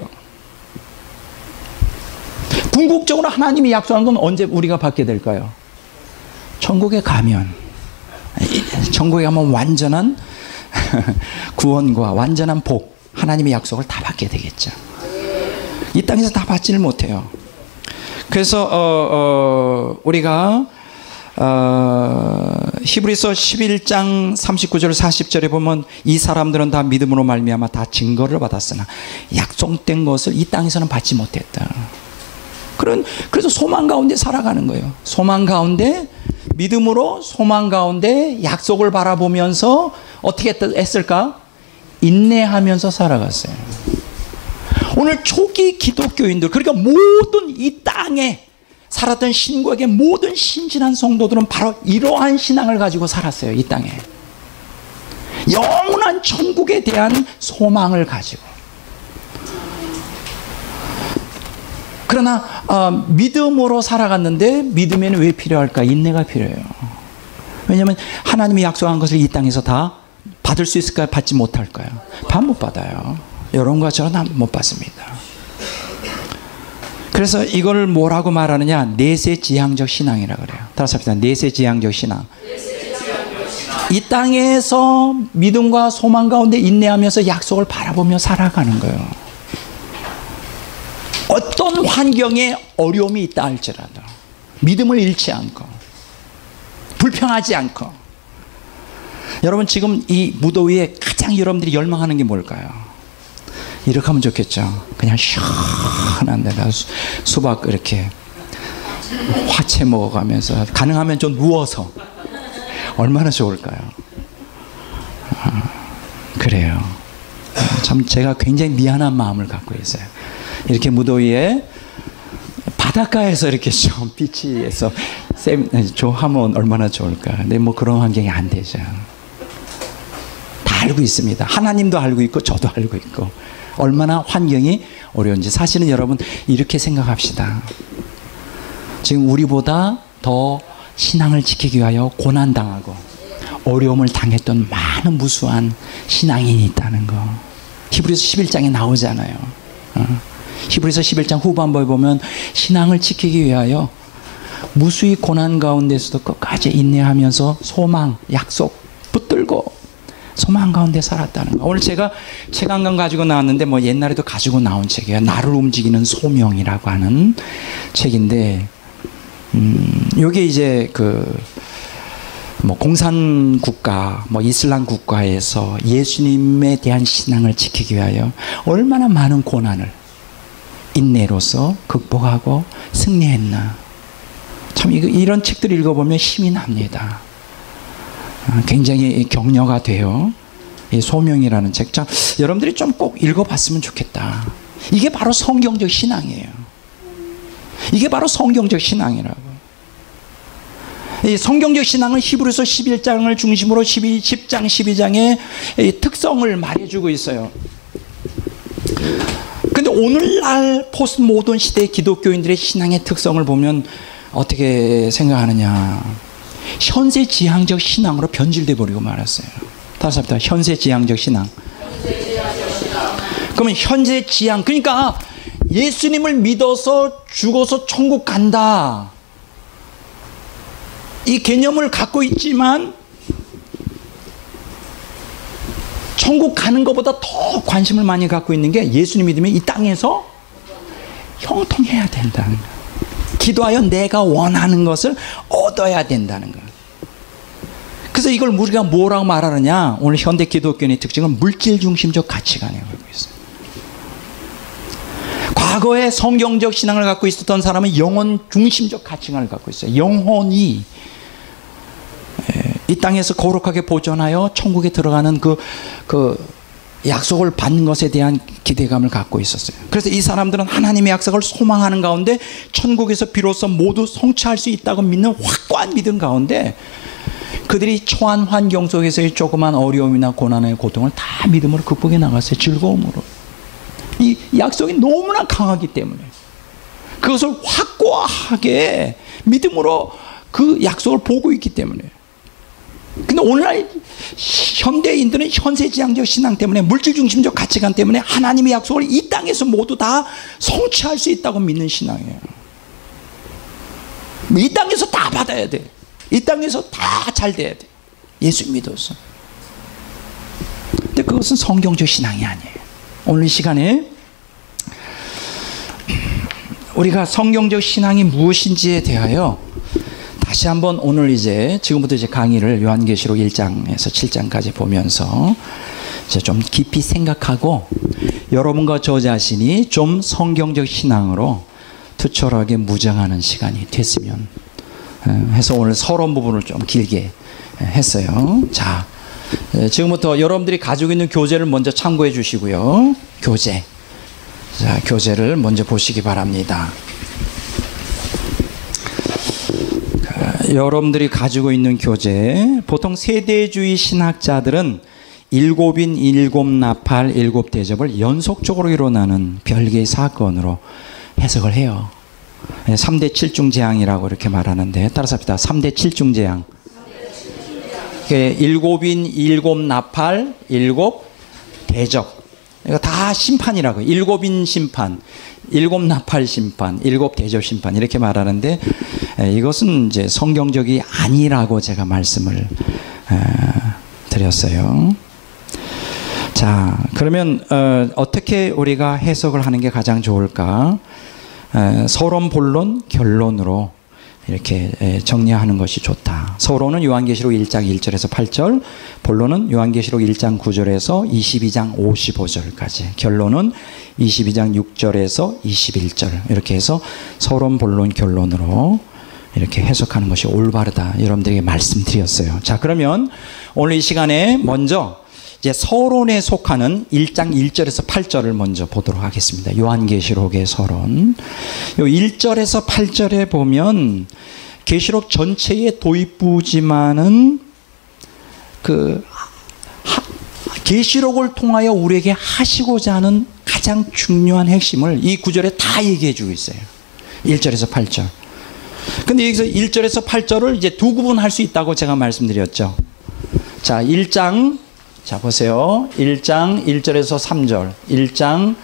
궁극적으로 하나님이 약속한 건 언제 우리가 받게 될까요? 천국에 가면. 천국에 가면 완전한 구원과 완전한 복, 하나님의 약속을 다 받게 되겠죠. 이 땅에서 다 받지를 못해요. 그래서 우리가 히브리서 11장 39절 40절에 보면 이 사람들은 다 믿음으로 말미암아 다 증거를 받았으나 약속된 것을 이 땅에서는 받지 못했다. 그래서 소망 가운데 살아가는 거예요. 소망 가운데, 믿음으로 소망 가운데 약속을 바라보면서 어떻게 했을까? 인내하면서 살아갔어요. 오늘 초기 기독교인들, 그러니까 모든 이 땅에 살았던 신구에게 모든 신진한 성도들은 바로 이러한 신앙을 가지고 살았어요. 이 땅에 영원한 천국에 대한 소망을 가지고. 그러나 믿음으로 살아갔는데 믿음에는 왜 필요할까? 인내가 필요해요. 왜냐하면 하나님이 약속한 것을 이 땅에서 다 받을 수 있을까요? 받지 못할까요? 못 받아요. 여러분과 저는 못 받습니다. 그래서 이걸 뭐라고 말하느냐? 내세지향적 신앙이라고 그래요. 따라서 합시다. 내세지향적 신앙. 이 땅에서 믿음과 소망 가운데 인내하면서 약속을 바라보며 살아가는 거예요. 어떤 환경에 어려움이 있다 할지라도 믿음을 잃지 않고 불평하지 않고. 여러분, 지금 이 무더위에 가장 여러분들이 열망하는 게 뭘까요? 이렇게 하면 좋겠죠. 그냥 시원한 데다 수박 이렇게 화채 먹어가면서, 가능하면 좀 누워서, 얼마나 좋을까요? 그래요. 참 제가 굉장히 미안한 마음을 갖고 있어요. 이렇게 무더위에 바닷가에서 이렇게 좀 비치에서 하면 얼마나 좋을까. 근데 뭐 그런 환경이 안 되죠. 다 알고 있습니다. 하나님도 알고 있고 저도 알고 있고 얼마나 환경이 어려운지. 사실은 여러분 이렇게 생각합시다. 지금 우리보다 더 신앙을 지키기 위하여 고난당하고 어려움을 당했던 많은 무수한 신앙인이 있다는 거 히브리서 11장에 나오잖아요. 히브리서 11장 후반부에 보면 신앙을 지키기 위하여 무수히 고난 가운데서도 끝까지 인내하면서 소망, 약속 붙들고 소망 가운데 살았다는 거. 오늘 제가 책 한 권 가지고 나왔는데 뭐 옛날에도 가지고 나온 책이에요. 나를 움직이는 소명이라고 하는 책인데, 요게 이제 뭐 공산 국가, 뭐 이슬람 국가에서 예수님에 대한 신앙을 지키기 위하여 얼마나 많은 고난을 인내로서 극복하고 승리했나. 참 이런 책들 읽어보면 힘이 납니다. 굉장히 격려가 돼요. 이 소명이라는 책, 참 여러분들이 좀 꼭 읽어봤으면 좋겠다. 이게 바로 성경적 신앙이에요. 이게 바로 성경적 신앙이라고. 이 성경적 신앙은 히브리서 11장을 중심으로 10장, 12장의 특성을 말해주고 있어요. 근데 오늘날 포스트 모던 시대의 기독교인들의 신앙의 특성을 보면 어떻게 생각하느냐? 현세지향적 신앙으로 변질돼 버리고 말았어요. 다시 합니다. 현세지향적 신앙. 그러면 현세지향, 그러니까 예수님을 믿어서 죽어서 천국 간다, 이 개념을 갖고 있지만 천국 가는 것보다 더 관심을 많이 갖고 있는 게 예수님 믿으면 이 땅에서 형통해야 된다는 거예요. 기도하여 내가 원하는 것을 얻어야 된다는 거예요. 그래서 이걸 우리가 뭐라고 말하느냐? 오늘 현대 기독교인의 특징은 물질 중심적 가치관을 갖고 있어요. 과거에 성경적 신앙을 갖고 있었던 사람은 영혼 중심적 가치관을 갖고 있어요. 영혼이 이 땅에서 거룩하게 보존하여 천국에 들어가는 그 약속을 받는 것에 대한 기대감을 갖고 있었어요. 그래서 이 사람들은 하나님의 약속을 소망하는 가운데 천국에서 비로소 모두 성취할 수 있다고 믿는 확고한 믿음 가운데 그들이 처한 환경 속에서의 조그만 어려움이나 고난의 고통을 다 믿음으로 극복해 나갔어요. 즐거움으로. 이 약속이 너무나 강하기 때문에 그것을 확고하게 믿음으로 그 약속을 보고 있기 때문에. 근데 오늘날 현대인들은 현세지향적 신앙 때문에 물질중심적 가치관 때문에 하나님의 약속을 이 땅에서 모두 다 성취할 수 있다고 믿는 신앙이에요. 이 땅에서 다 받아야 돼. 이 땅에서 다 잘 돼야 돼. 예수 믿어서. 근데 그것은 성경적 신앙이 아니에요. 오늘 이 시간에 우리가 성경적 신앙이 무엇인지에 대하여 다시 한번 오늘 지금부터 강의를 요한계시록 1장에서 7장까지 보면서 이제 좀 깊이 생각하고 여러분과 저 자신이 좀 성경적 신앙으로 투철하게 무장하는 시간이 됐으면 해서 오늘 서론 부분을 좀 길게 했어요. 자, 지금부터 여러분들이 가지고 있는 교재를 먼저 참고해 주시고요. 교재. 자, 교재를 먼저 보시기 바랍니다. 여러분들이 가지고 있는 교재, 보통 세대주의 신학자들은 일곱인, 일곱 나팔, 일곱 대접을 연속적으로 일어나는 별개의 사건으로 해석을 해요. 3대 7중 재앙이라고 이렇게 말하는데, 따라서 합시다. 3대 7중 재앙. 일곱인, 일곱 나팔, 일곱 대접. 이거 다 심판이라고. 일곱인 심판, 일곱 나팔 심판, 일곱 대접 심판 이렇게 말하는데, 이것은 이제 성경적이 아니라고 제가 말씀을 드렸어요. 자, 그러면 어떻게 우리가 해석을 하는 게 가장 좋을까? 서론, 본론, 결론으로 이렇게 정리하는 것이 좋다. 서론은 요한계시록 1장 1절에서 8절, 본론은 요한계시록 1장 9절에서 22장 55절까지, 결론은 22장 6절에서 21절 이렇게 해서 서론, 본론, 결론으로 이렇게 해석하는 것이 올바르다. 여러분들에게 말씀드렸어요. 자, 그러면 오늘 이 시간에 먼저 이제 서론에 속하는 1장 1절에서 8절을 먼저 보도록 하겠습니다. 요한계시록의 서론. 요 1절에서 8절에 보면 계시록 전체의 도입부지만은 계시록을 통하여 우리에게 하시고자 하는 가장 중요한 핵심을 이 구절에 다 얘기해 주고 있어요. 1절에서 8절. 근데 여기서 1절에서 8절을 이제 두 구분할 수 있다고 제가 말씀드렸죠. 자, 1장, 자, 보세요. 1장 1절에서 3절, 1장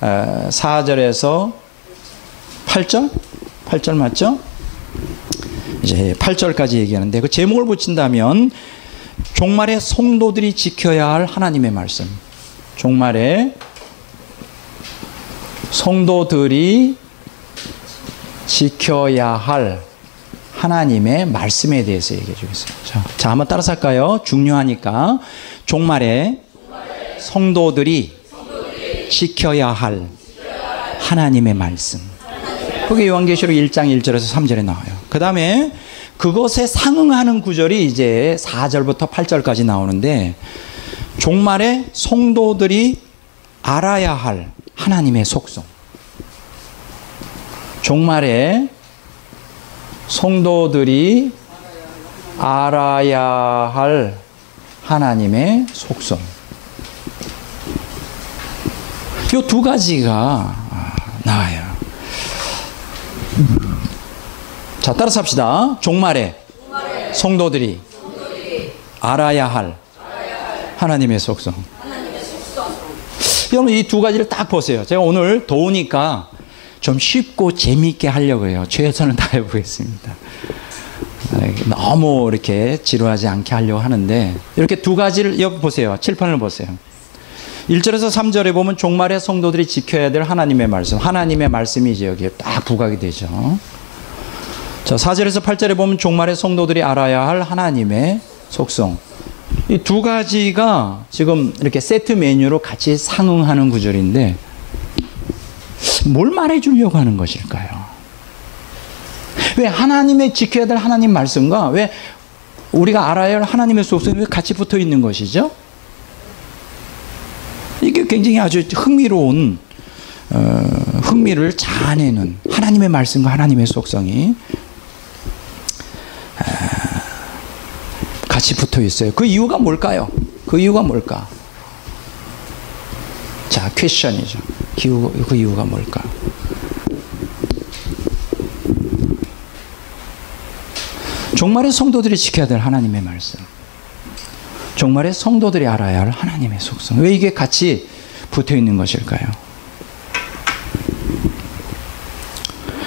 4절에서 8절? 8절 맞죠? 이제 8절까지 얘기하는데 그 제목을 붙인다면 종말에 성도들이 지켜야 할 하나님의 말씀. 종말에 성도들이 지켜야 할 하나님의 말씀에 대해서 얘기해 주겠습니다. 자, 한번 따라서 할까요? 중요하니까. 종말에 성도들이 지켜야 할 하나님의 말씀. 그게 요한계시록 1장 1절에서 3절에 나와요. 그 다음에 그것에 상응하는 구절이 이제 4절부터 8절까지 나오는데, 종말에 성도들이 알아야 할 하나님의 속성. 종말에 성도들이 알아야 할 하나님의 속성. 이 두 가지가 나와요. 자, 따라서 합시다. 종말에 성도들이 알아야 할 하나님의 속성. 여러분, 이 두 가지를 딱 보세요. 제가 오늘 더우니까 좀 쉽고 재미있게 하려고 해요. 최선을 다해 보겠습니다. 너무 이렇게 지루하지 않게 하려고 하는데, 이렇게 두 가지를 여기 보세요. 칠판을 보세요. 1절에서 3절에 보면 종말에 성도들이 지켜야 될 하나님의 말씀. 하나님의 말씀이 이제 여기에 딱 부각이 되죠. 자, 4절에서 8절에 보면 종말에 성도들이 알아야 할 하나님의 속성. 이 두 가지가 지금 이렇게 세트 메뉴로 같이 상응하는 구절인데, 뭘 말해 주려고 하는 것일까요? 왜 하나님의 지켜야 될 하나님 말씀과 왜 우리가 알아야 할 하나님의 속성이 왜 같이 붙어 있는 것이죠? 이게 굉장히 아주 흥미로운 흥미를 자아내는 하나님의 말씀과 하나님의 속성이 같이 붙어 있어요. 그 이유가 뭘까요? 그 이유가 뭘까? 자, 퀘션이죠. 그 이유가 뭘까? 종말에 성도들이 지켜야 될 하나님의 말씀. 종말의 성도들이 알아야 할 하나님의 속성. 왜 이게 같이 붙어 있는 것일까요?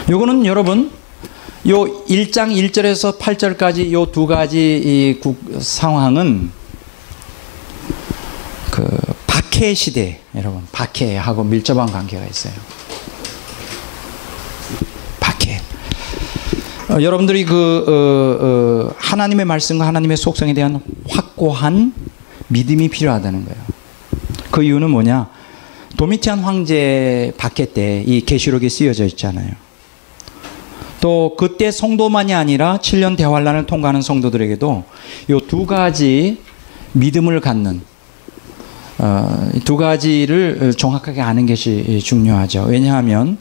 요거는 여러분 요 1장 1절에서 8절까지 요 두 가지 상황은 그 박해 시대, 여러분 박해하고 밀접한 관계가 있어요. 박해. 여러분들이 하나님의 말씀과 하나님의 속성에 대한 확고한 믿음이 필요하다는 거예요. 그 이유는 뭐냐? 도미티안 황제 박해 때 이 계시록이 쓰여져 있잖아요. 또 그때 성도만이 아니라 7년 대환란을 통과하는 성도들에게도 이 두 가지 믿음을 갖는 두 가지를 정확하게 아는 것이 중요하죠. 왜냐하면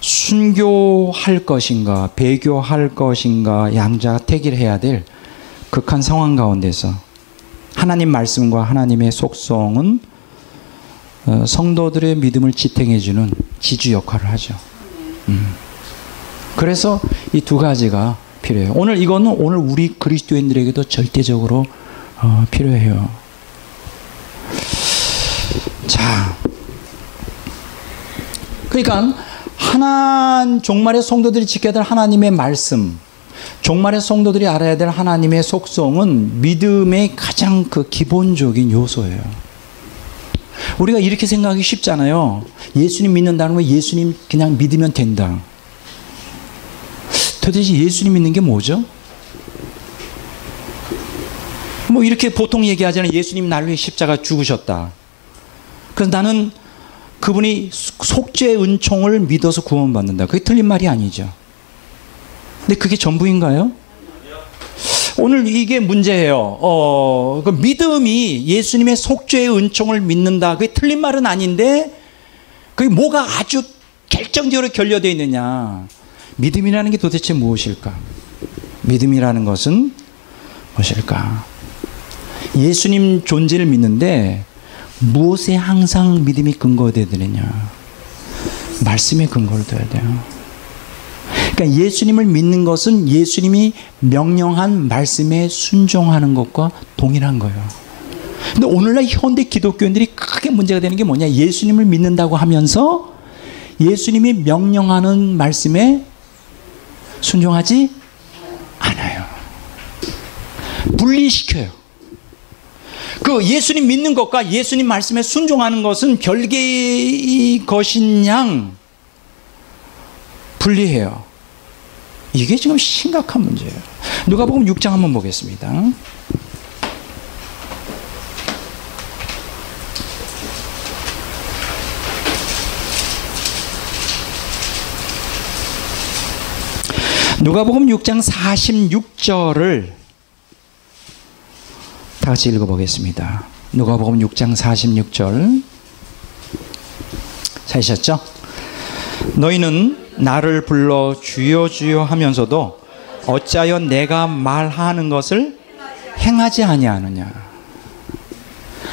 순교할 것인가 배교할 것인가 양자택일 해야 될 극한 상황 가운데서 하나님 말씀과 하나님의 속성은 성도들의 믿음을 지탱해 주는 지주 역할을 하죠. 그래서 이 두 가지가 필요해요. 오늘 이거는 오늘 우리 그리스도인들에게도 절대적으로 필요해요. 자, 그러니까 종말의 성도들이 지켜야 될 하나님의 말씀, 종말의 성도들이 알아야 될 하나님의 속성은 믿음의 가장 그 기본적인 요소예요. 우리가 이렇게 생각하기 쉽잖아요. 예수님 믿는다는 건 예수님 그냥 믿으면 된다. 도대체 예수님 믿는 게 뭐죠? 뭐 이렇게 보통 얘기하잖아요. 예수님 나를 위해 십자가 죽으셨다. 그래서 나는 그분이 속죄 은총을 믿어서 구원받는다. 그게 틀린 말이 아니죠. 근데 그게 전부인가요? 오늘 이게 문제예요. 그 믿음이 예수님의 속죄의 은총을 믿는다. 그게 틀린 말은 아닌데 그게 뭐가 아주 결정적으로 결여되어 있느냐. 믿음이라는 게 도대체 무엇일까? 믿음이라는 것은 무엇일까? 예수님 존재를 믿는데 무엇에 항상 믿음이 근거되어야 되느냐? 말씀에 근거를 둬야 돼요. 그러니까 예수님을 믿는 것은 예수님이 명령한 말씀에 순종하는 것과 동일한 거예요. 근데 오늘날 현대 기독교인들이 크게 문제가 되는 게 뭐냐? 예수님을 믿는다고 하면서 예수님이 명령하는 말씀에 순종하지 않아요. 분리시켜요. 그 예수님 믿는 것과 예수님 말씀에 순종하는 것은 별개의 것인 양 분리해요. 이게 지금 심각한 문제예요. 누가복음 6장 한번 보겠습니다. 누가복음 6장 46절을 다 같이 읽어보겠습니다. 누가복음 6장 46절 찾으셨죠? 너희는 나를 불러 주여 주여 하면서도 어찌하여 내가 말하는 것을 행하지 아니하느냐.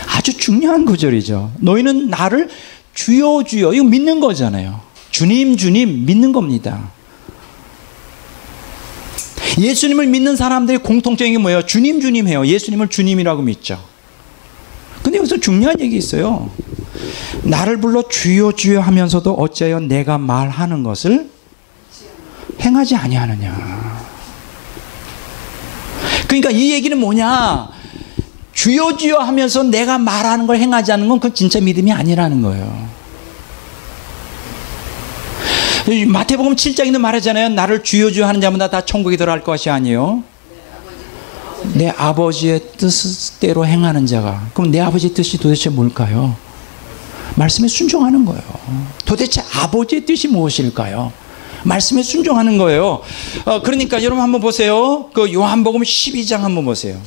아주 중요한 구절이죠. 너희는 나를 주여 주여, 이거 믿는 거잖아요. 주님 주님 믿는 겁니다. 예수님을 믿는 사람들의 공통적인 게 뭐예요? 주님 주님 해요. 예수님을 주님이라고 믿죠. 근데 여기서 중요한 얘기 있어요. 나를 불러 주여 주여 하면서도 어찌하여 내가 말하는 것을 행하지 아니하느냐. 그러니까 이 얘기는 뭐냐? 주여 주여 하면서 내가 말하는 걸 행하지 않는 건 그건 진짜 믿음이 아니라는 거예요. 마태복음 7장에도 말하잖아요. 나를 주여 주여 하는 자마다 다 천국에 들어갈 것이 아니요 내 아버지의 뜻대로 행하는 자가. 그럼 내 아버지의 뜻이 도대체 뭘까요? 말씀에 순종하는 거예요. 도대체 아버지의 뜻이 무엇일까요? 말씀에 순종하는 거예요. 그러니까 여러분 한번 보세요. 그 요한복음 12장 한번 보세요.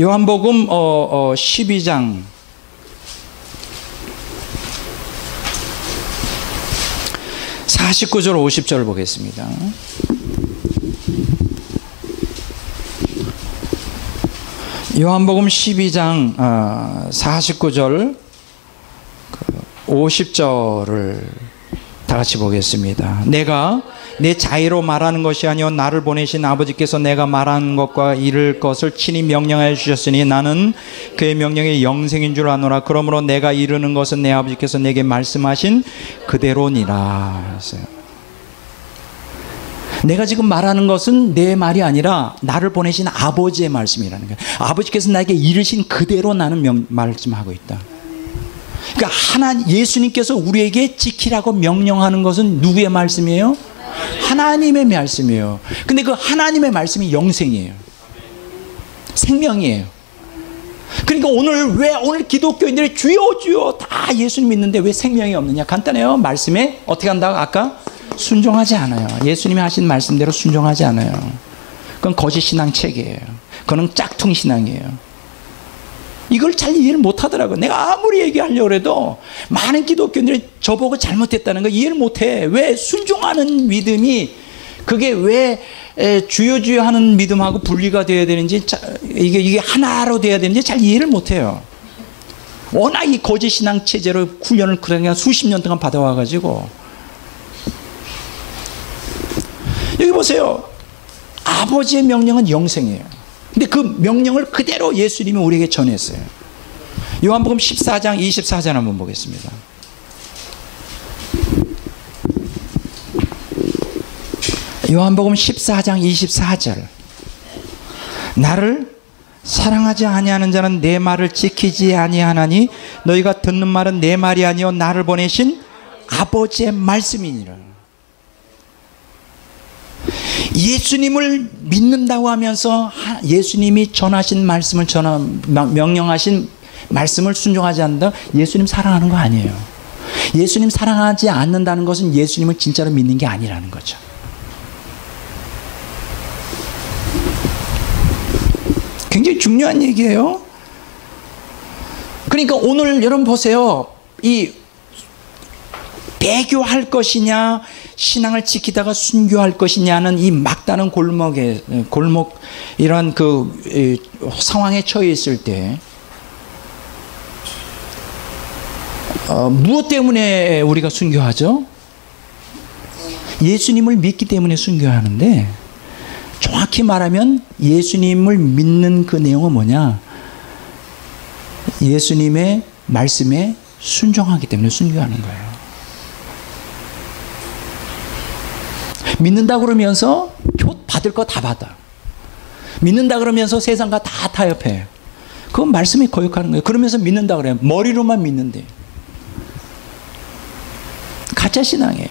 요한복음 12장 49절 50절을 보겠습니다. 요한복음 12장 49절 50절을 다 같이 보겠습니다. 내가 내 자의로 말하는 것이 아니요 나를 보내신 아버지께서 내가 말하는 것과 이를 것을 친히 명령하여 주셨으니 나는 그의 명령이 영생인 줄 아노라. 그러므로 내가 이르는 것은 내 아버지께서 내게 말씀하신 그대로니라 했어요. 내가 지금 말하는 것은 내 말이 아니라 나를 보내신 아버지의 말씀이라는 거예요. 아버지께서 나에게 이르신 그대로 나는 말씀하고 있다. 그러니까 예수님께서 우리에게 지키라고 명령하는 것은 누구의 말씀이에요? 하나님의 말씀이에요. 근데 그 하나님의 말씀이 영생이에요. 생명이에요. 그러니까 오늘 기독교인들이 주여 주여 다 예수님 믿는데 왜 생명이 없느냐? 간단해요. 말씀에 어떻게 한다고? 아까 순종하지 않아요. 예수님이 하신 말씀대로 순종하지 않아요. 그건 거짓 신앙 체계예요. 그건 짝퉁 신앙이에요. 이걸 잘 이해를 못 하더라고요. 내가 아무리 얘기하려고 해도 많은 기독교인들이 저보고 잘못했다는 거 이해를 못 해. 왜 순종하는 믿음이 그게 왜 주여 주여 하는 믿음하고 분리가 되어야 되는지 이게 하나로 되어야 되는지 잘 이해를 못 해요. 워낙 이 거짓 신앙 체제로 훈련을 그냥 수십 년 동안 받아와 가지고 여기 보세요. 아버지의 명령은 영생이에요. 근데 그 명령을 그대로 예수님이 우리에게 전했어요. 요한복음 14장 24절 한번 보겠습니다. 요한복음 14장 24절. 나를 사랑하지 아니하는 자는 내 말을 지키지 아니하나니 너희가 듣는 말은 내 말이 아니요 나를 보내신 아버지의 말씀이니라. 예수님을 믿는다고 하면서 예수님이 전하신 말씀을 명령하신 말씀을 순종하지 않는다. 예수님 사랑하는 거 아니에요. 예수님 사랑하지 않는다는 것은 예수님을 진짜로 믿는 게 아니라는 거죠. 굉장히 중요한 얘기예요. 그러니까 오늘 여러분 보세요. 이 배교할 것이냐 신앙을 지키다가 순교할 것이냐는 이 막다른 골목 이런 그 상황에 처해 있을 때 무엇 때문에 우리가 순교하죠? 예수님을 믿기 때문에 순교하는데 정확히 말하면 예수님을 믿는 그 내용은 뭐냐? 예수님의 말씀에 순종하기 때문에 순교하는 거예요. 믿는다 그러면서 받을 거 다 받아. 믿는다 그러면서 세상과 다 타협해. 그건 말씀에 거역하는 거예요. 그러면서 믿는다 그래요. 머리로만 믿는데. 가짜 신앙이에요.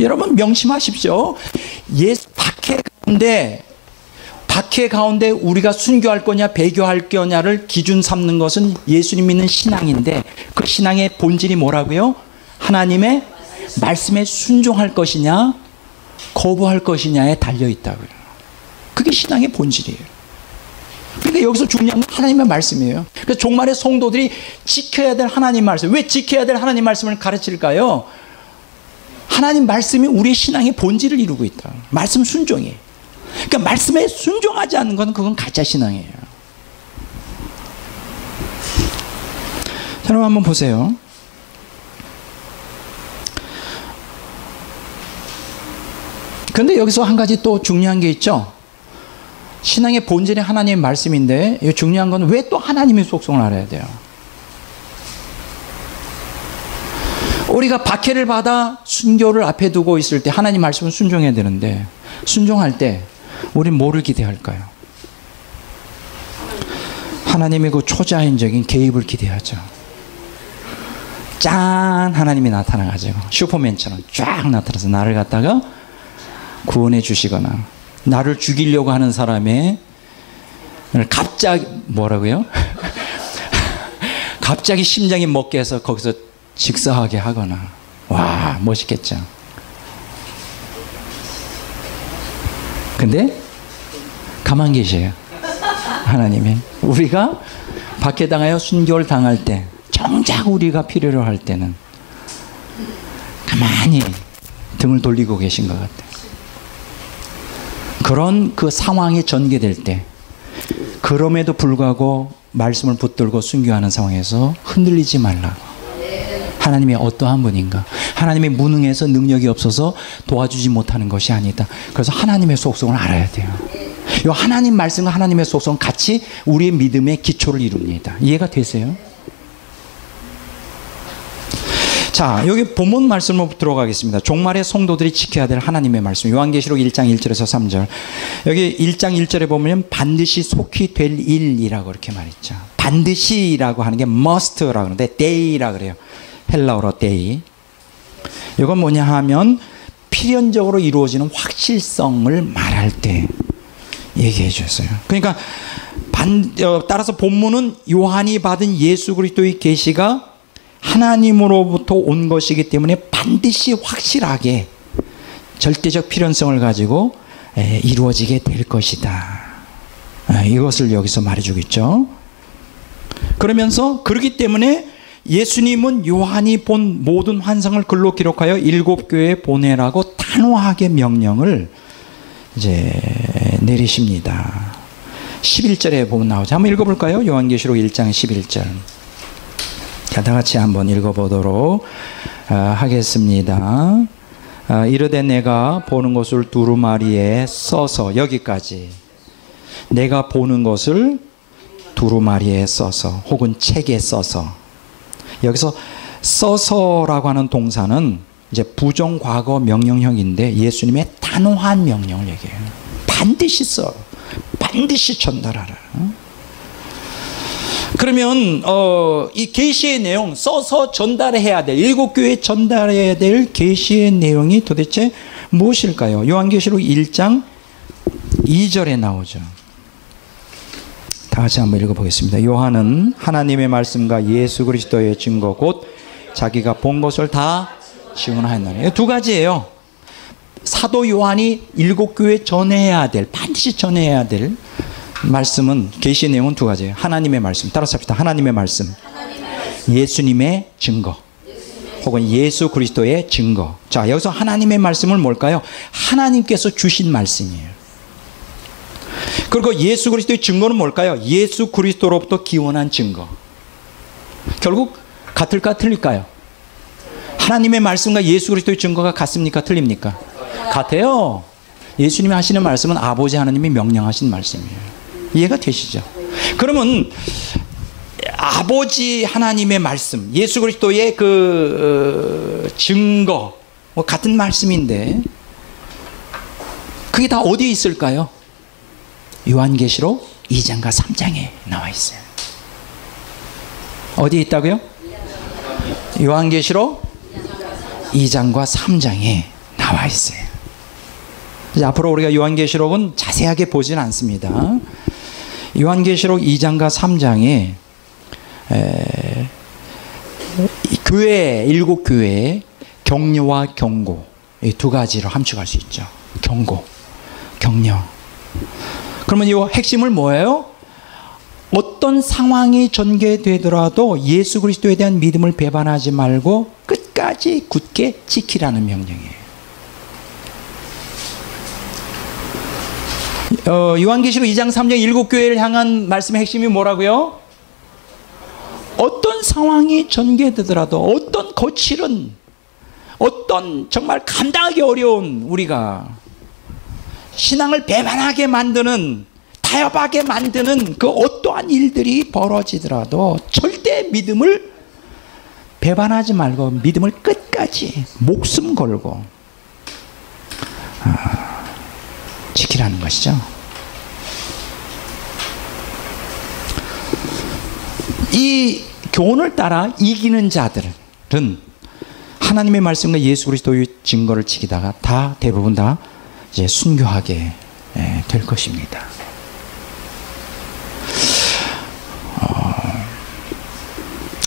여러분 명심하십시오. 박해 가운데 우리가 순교할 거냐 배교할 거냐를 기준 삼는 것은 예수님 믿는 신앙인데 그 신앙의 본질이 뭐라고요? 하나님의 말씀에 순종할 것이냐 거부할 것이냐에 달려있다고요. 그게 신앙의 본질이에요. 그러니까 여기서 중요한 건 하나님의 말씀이에요. 그래서 종말의 성도들이 지켜야 될 하나님 말씀. 왜 지켜야 될 하나님 말씀을 가르칠까요? 하나님 말씀이 우리의 신앙의 본질을 이루고 있다. 말씀 순종이에요. 그러니까 말씀에 순종하지 않는 건 그건 가짜 신앙이에요. 여러분 한번 보세요. 그런데 여기서 한 가지 또 중요한 게 있죠. 신앙의 본질이 하나님의 말씀인데 중요한 건 왜 또 하나님의 속성을 알아야 돼요? 우리가 박해를 받아 순교를 앞에 두고 있을 때 하나님 말씀은 순종해야 되는데 순종할 때 우리는 뭐를 기대할까요? 하나님의 그 초자연적인 개입을 기대하죠. 짠! 하나님이 나타나가지고 슈퍼맨처럼 쫙 나타나서 나를 갖다가 구원해 주시거나 나를 죽이려고 하는 사람의 갑자기 뭐라고요? 갑자기 심장이 멎게 해서 거기서 직사하게 하거나. 와, 멋있겠죠. 근데 가만 계세요. 하나님이 우리가 박해당하여 순교를 당할 때 정작 우리가 필요로 할 때는 가만히 등을 돌리고 계신 것 같아요. 그런 그 상황이 전개될 때 그럼에도 불구하고 말씀을 붙들고 순교하는 상황에서 흔들리지 말라고 하나님이 어떠한 분인가? 하나님의 무능해서 능력이 없어서 도와주지 못하는 것이 아니다. 그래서 하나님의 속성을 알아야 돼요. 이 하나님 말씀과 하나님의 속성 같이 우리의 믿음의 기초를 이룹니다. 이해가 되세요? 자, 여기 본문 말씀으로 들어가겠습니다. 종말의 성도들이 지켜야 될 하나님의 말씀. 요한계시록 1장 1절에서 3절. 여기 1장 1절에 보면 반드시 속히 될 일이라고 이렇게 말했죠. 반드시라고 하는 게 must라고 하는데 day라고 그래요. 헬라어로 day. 이건 뭐냐 하면 필연적으로 이루어지는 확실성을 말할 때 얘기해 주셨어요. 그러니까 따라서 본문은 요한이 받은 예수 그리스도의 계시가 하나님으로부터 온 것이기 때문에 반드시 확실하게 절대적 필연성을 가지고 이루어지게 될 것이다. 이것을 여기서 말해주고 있죠. 그러면서 그렇기 때문에 예수님은 요한이 본 모든 환상을 글로 기록하여 7교회에 보내라고 단호하게 명령을 이제 내리십니다. 11절에 보면 나오죠. 한번 읽어볼까요? 요한계시록 1장 11절. 자, 다 같이 한번 읽어보도록 하겠습니다. 이르되 내가 보는 것을 두루마리에 써서, 여기까지 내가 보는 것을 두루마리에 써서 혹은 책에 써서. 여기서 써서라고 하는 동사는 이제 부정과거 명령형인데 예수님의 단호한 명령을 얘기해요. 반드시 써, 반드시 전달하라. 그러면 이 계시의 내용, 써서 전달해야 될, 7교회에 전달해야 될 계시의 내용이 도대체 무엇일까요? 요한계시록 1장 2절에 나오죠. 다 같이 한번 읽어보겠습니다. 요한은 하나님의 말씀과 예수 그리스도의 증거 곧 자기가 본 것을 다 증언하였나니. 두 가지예요. 사도 요한이 7교회에 전해야 될, 반드시 전해야 될 말씀은, 계시의 내용은 두 가지예요. 하나님의 말씀, 따라서 합시다. 하나님의 말씀, 예수님의 증거 혹은 예수 그리스도의 증거. 자, 여기서 하나님의 말씀은 뭘까요? 하나님께서 주신 말씀이에요. 그리고 예수 그리스도의 증거는 뭘까요? 예수 그리스도로부터 기원한 증거. 결국 같을까 틀릴까요? 하나님의 말씀과 예수 그리스도의 증거가 같습니까? 틀립니까? 같아요. 예수님이 하시는 말씀은 아버지 하나님이 명령하신 말씀이에요. 이해가 되시죠? 그러면 아버지 하나님의 말씀, 예수 그리스도의 그 증거, 같은 말씀인데 그게 다 어디에 있을까요? 요한계시록 2장과 3장에 나와 있어요. 어디에 있다고요? 요한계시록 2장과 3장에 나와 있어요. 이제 앞으로 우리가 요한계시록은 자세하게 보진 않습니다. 요한계시록 2장과 3장에 교회, 7교회의 격려와 경고, 이 두 가지로 함축할 수 있죠. 경고, 격려. 그러면 이 핵심을 뭐예요? 어떤 상황이 전개되더라도 예수 그리스도에 대한 믿음을 배반하지 말고 끝까지 굳게 지키라는 명령이에요. 요한계시록 2장 3장 7교회를 향한 말씀의 핵심이 뭐라고요? 어떤 상황이 전개되더라도, 어떤 거칠은, 어떤 정말 감당하기 어려운, 우리가 신앙을 배반하게 만드는, 타협하게 만드는 그 어떠한 일들이 벌어지더라도 절대 믿음을 배반하지 말고 믿음을 끝까지 목숨 걸고 지키라는 것이죠. 이 교훈을 따라 이기는 자들은 하나님의 말씀과 예수 그리스도의 증거를 지키다가 다 대부분 다 이제 순교하게 될 것입니다.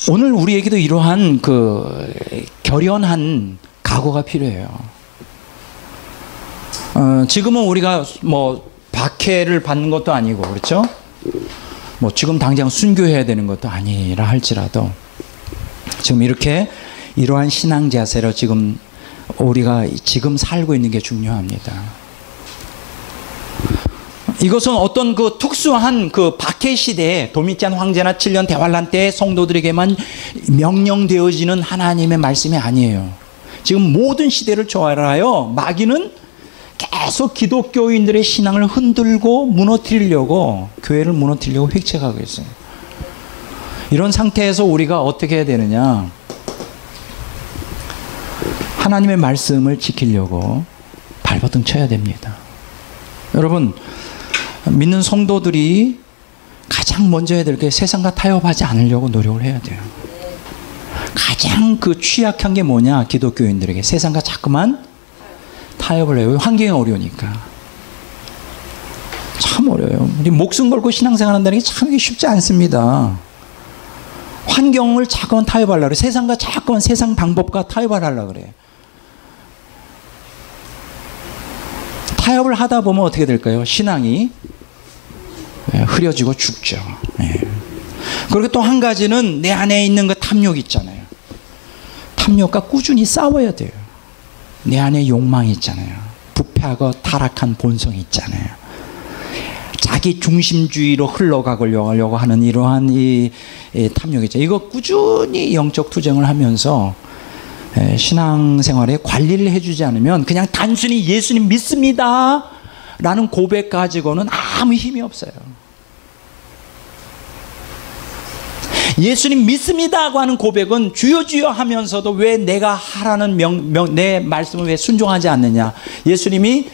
오늘 우리에게도 이러한 그 결연한 각오가 필요해요. 지금은 우리가 뭐 박해를 받는 것도 아니고, 그렇죠? 뭐 지금 당장 순교해야 되는 것도 아니라 할지라도 지금 이렇게 이러한 신앙 자세로 지금 우리가 지금 살고 있는 게 중요합니다. 이것은 어떤 그 특수한 그 박해 시대에 도미티안 황제나 7년 대환란 때 성도들에게만 명령되어지는 하나님의 말씀이 아니에요. 지금 모든 시대를 초월하여 마귀는 계속 기독교인들의 신앙을 흔들고 무너뜨리려고, 교회를 무너뜨리려고 획책하고 있어요. 이런 상태에서 우리가 어떻게 해야 되느냐? 하나님의 말씀을 지키려고 발버둥 쳐야 됩니다. 여러분, 믿는 성도들이 가장 먼저 해야 될 게 세상과 타협하지 않으려고 노력을 해야 돼요. 가장 그 취약한 게 뭐냐? 기독교인들에게 세상과 자꾸만 타협을 해요. 환경이 어려우니까. 참 어려워요. 우리 목숨 걸고 신앙생활 한다는 게 참 쉽지 않습니다. 환경을 자꾸만 타협하려고 그래. 세상과 자꾸만 세상 방법과 타협을 하려고 그래. 타협을 하다 보면 어떻게 될까요? 신앙이 흐려지고 죽죠. 그리고 또 한 가지는 내 안에 있는 그 탐욕 있잖아요. 탐욕과 꾸준히 싸워야 돼요. 내 안에 욕망이 있잖아요. 부패하고 타락한 본성이 있잖아요. 자기 중심주의로 흘러가려고 하는 이러한 이 탐욕이 있죠. 이거 꾸준히 영적 투쟁을 하면서 신앙생활에 관리를 해주지 않으면 그냥 단순히 예수님 믿습니다 라는 고백 가지고는 아무 힘이 없어요. 예수님 믿습니다고 하는 고백은 주여 주여 하면서도 왜 내가 하라는 내 말씀을 왜 순종하지 않느냐. 예수님이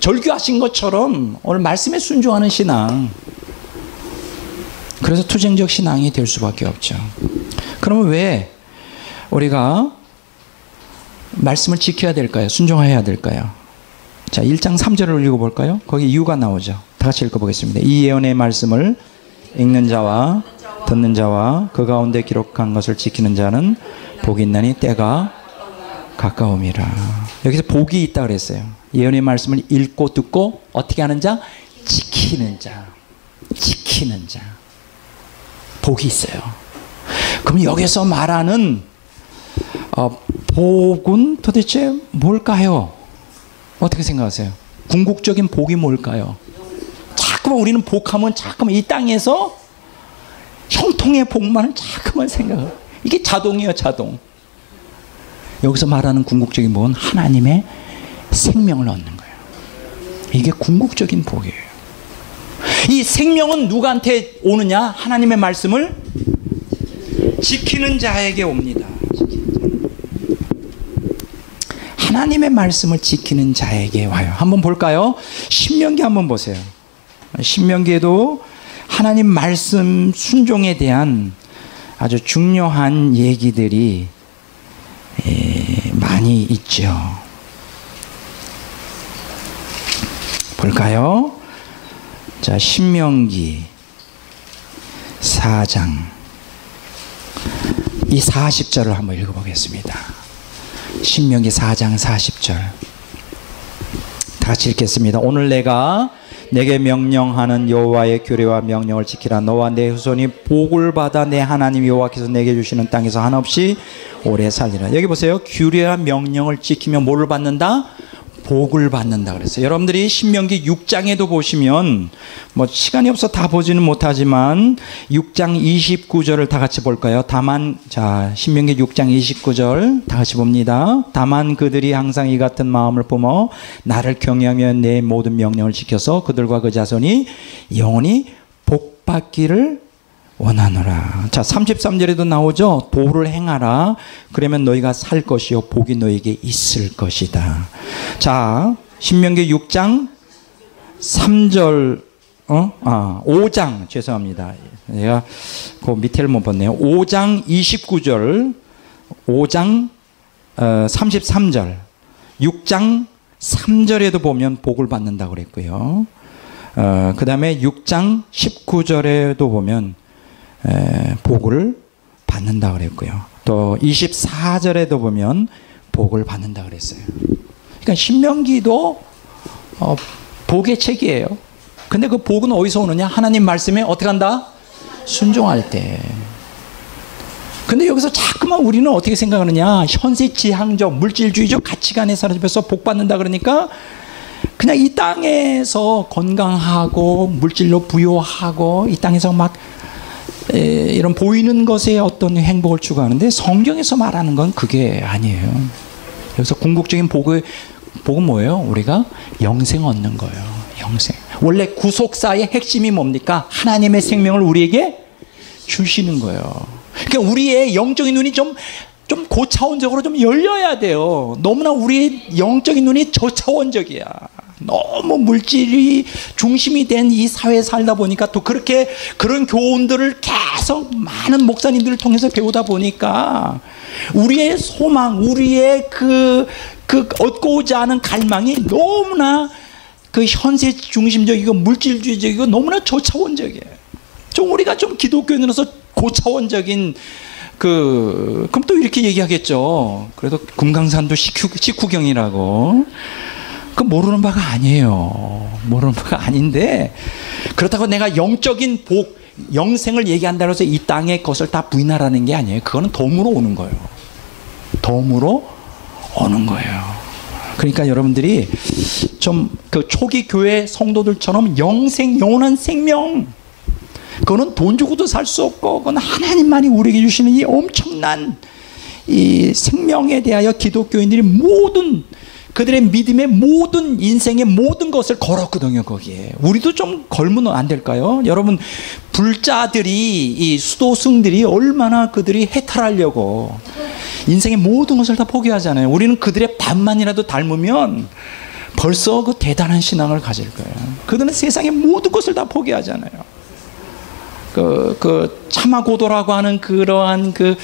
절규하신 것처럼 오늘 말씀에 순종하는 신앙. 그래서 투쟁적 신앙이 될 수밖에 없죠. 그러면 왜 우리가 말씀을 지켜야 될까요? 순종해야 될까요? 자, 1장 3절을 읽어볼까요? 거기 이유가 나오죠. 다 같이 읽어보겠습니다. 이 예언의 말씀을 읽는 자와 듣는 자와 그 가운데 기록한 것을 지키는 자는 복이 있나니 때가 가까움이라. 여기서 복이 있다 그랬어요. 예언의 말씀을 읽고 듣고 어떻게 하는 자? 지키는 자. 지키는 자. 복이 있어요. 그럼 여기서 말하는 복은 도대체 뭘까요? 어떻게 생각하세요? 궁극적인 복이 뭘까요? 자꾸만 우리는 복하면 자꾸만 이 땅에서 형통의 복만을 자꾸만 생각해요. 이게 자동이에요, 자동. 여기서 말하는 궁극적인 복은 하나님의 생명을 얻는 거예요. 이게 궁극적인 복이에요. 이 생명은 누구한테 오느냐? 하나님의 말씀을 지키는 자에게 옵니다. 하나님의 말씀을 지키는 자에게 와요. 한번 볼까요? 신명기 한번 보세요. 신명기에도 하나님 말씀 순종에 대한 아주 중요한 얘기들이 많이 있죠. 볼까요? 자, 신명기 4장 이 40절을 한번 읽어보겠습니다. 신명기 4장 40절 다 같이 읽겠습니다. 오늘 내가 내게 명령하는 여호와의 규례와 명령을 지키라. 너와 내 후손이 복을 받아 내 하나님 여호와께서 내게 주시는 땅에서 한없이 오래 살리라. 여기 보세요. 규례와 명령을 지키면 뭐를 받는다? 복을 받는다 그랬어요. 여러분들이 신명기 6장에도 보시면 뭐 시간이 없어 다 보지는 못하지만 6장 29절을 다 같이 볼까요? 다만 자 신명기 6장 29절 다 같이 봅니다. 다만 그들이 항상 이 같은 마음을 품어 나를 경외하며 내 모든 명령을 지켜서 그들과 그 자손이 영원히 복받기를 원하노라. 자 33절에도 나오죠. 도를 행하라. 그러면 너희가 살 것이요 복이 너희에게 있을 것이다. 자 신명기 6장 3절 5장 죄송합니다. 제가 그 밑에를 못 봤네요. 5장 29절 5장 33절 6장 3절에도 보면 복을 받는다고 그랬고요. 그 다음에 6장 19절에도 보면 복을 받는다 그랬고요. 또 24절에도 보면 복을 받는다 그랬어요. 그러니까 신명기도 복의 책이에요. 근데 그 복은 어디서 오느냐? 하나님 말씀에 어떻게 한다? 순종할 때. 근데 여기서 자꾸만 우리는 어떻게 생각하느냐? 현세지향적 물질주의적 가치관에 사로잡혀서 복 받는다 그러니까 그냥 이 땅에서 건강하고 물질로 부유하고 이 땅에서 막 이런 보이는 것에 어떤 행복을 추구하는데, 성경에서 말하는 건 그게 아니에요. 여기서 궁극적인 복은 뭐예요? 우리가 영생 얻는 거예요. 영생. 원래 구속사의 핵심이 뭡니까? 하나님의 생명을 우리에게 주시는 거예요. 그러니까 우리의 영적인 눈이 좀 고차원적으로 좀 열려야 돼요. 너무나 우리의 영적인 눈이 저차원적이야. 너무 물질이 중심이 된 이 사회에 살다 보니까, 또 그런 교훈들을 계속 많은 목사님들을 통해서 배우다 보니까 우리의 소망, 우리의 그 얻고자 하는 갈망이 너무나 그 현세 중심적이고 물질주의적이고 너무나 저차원적이에요. 좀 우리가 좀 기독교인으로서 고차원적인 그럼 또 이렇게 얘기하겠죠. 그래도 금강산도 식후경이라고. 그 모르는 바가 아니에요. 모르는 바가 아닌데, 그렇다고 내가 영적인 복, 영생을 얘기한다고 해서 이 땅의 것을 다 부인하라는 게 아니에요. 그거는 덤으로 오는 거예요. 덤으로 오는 거예요. 그러니까 여러분들이 좀 그 초기 교회 성도들처럼 영원한 생명, 그거는 돈 주고도 살 수 없고, 그건 하나님만이 우리에게 주시는 이 엄청난 이 생명에 대하여 기독교인들이 모든 그들의 믿음의 모든 인생의 모든 것을 걸었거든요. 거기에 우리도 좀 걸면 안 될까요? 여러분, 불자들이, 이 수도승들이 얼마나 그들이 해탈하려고 인생의 모든 것을 다 포기하잖아요. 우리는 그들의 반만이라도 닮으면 벌써 그 대단한 신앙을 가질 거예요. 그들은 세상의 모든 것을 다 포기하잖아요. 차마고도라고 하는 그러한 그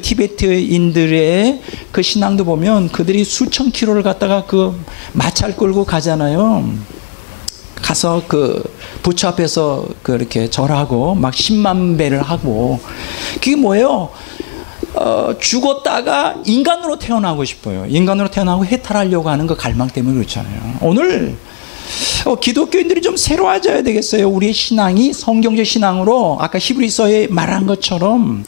티베트인들의 그 신앙도 보면 그들이 수천 킬로를 갖다가 그 마차를 끌고 가잖아요. 가서 그 부처 앞에서 그렇게 절하고 막 10만 배를 하고, 그게 뭐예요? 죽었다가 인간으로 태어나고 싶어요. 인간으로 태어나고 해탈하려고 하는 그 갈망 때문에 그렇잖아요. 오늘 기독교인들이 좀 새로워져야 되겠어요. 우리의 신앙이 성경적 신앙으로 아까 히브리서에 말한 것처럼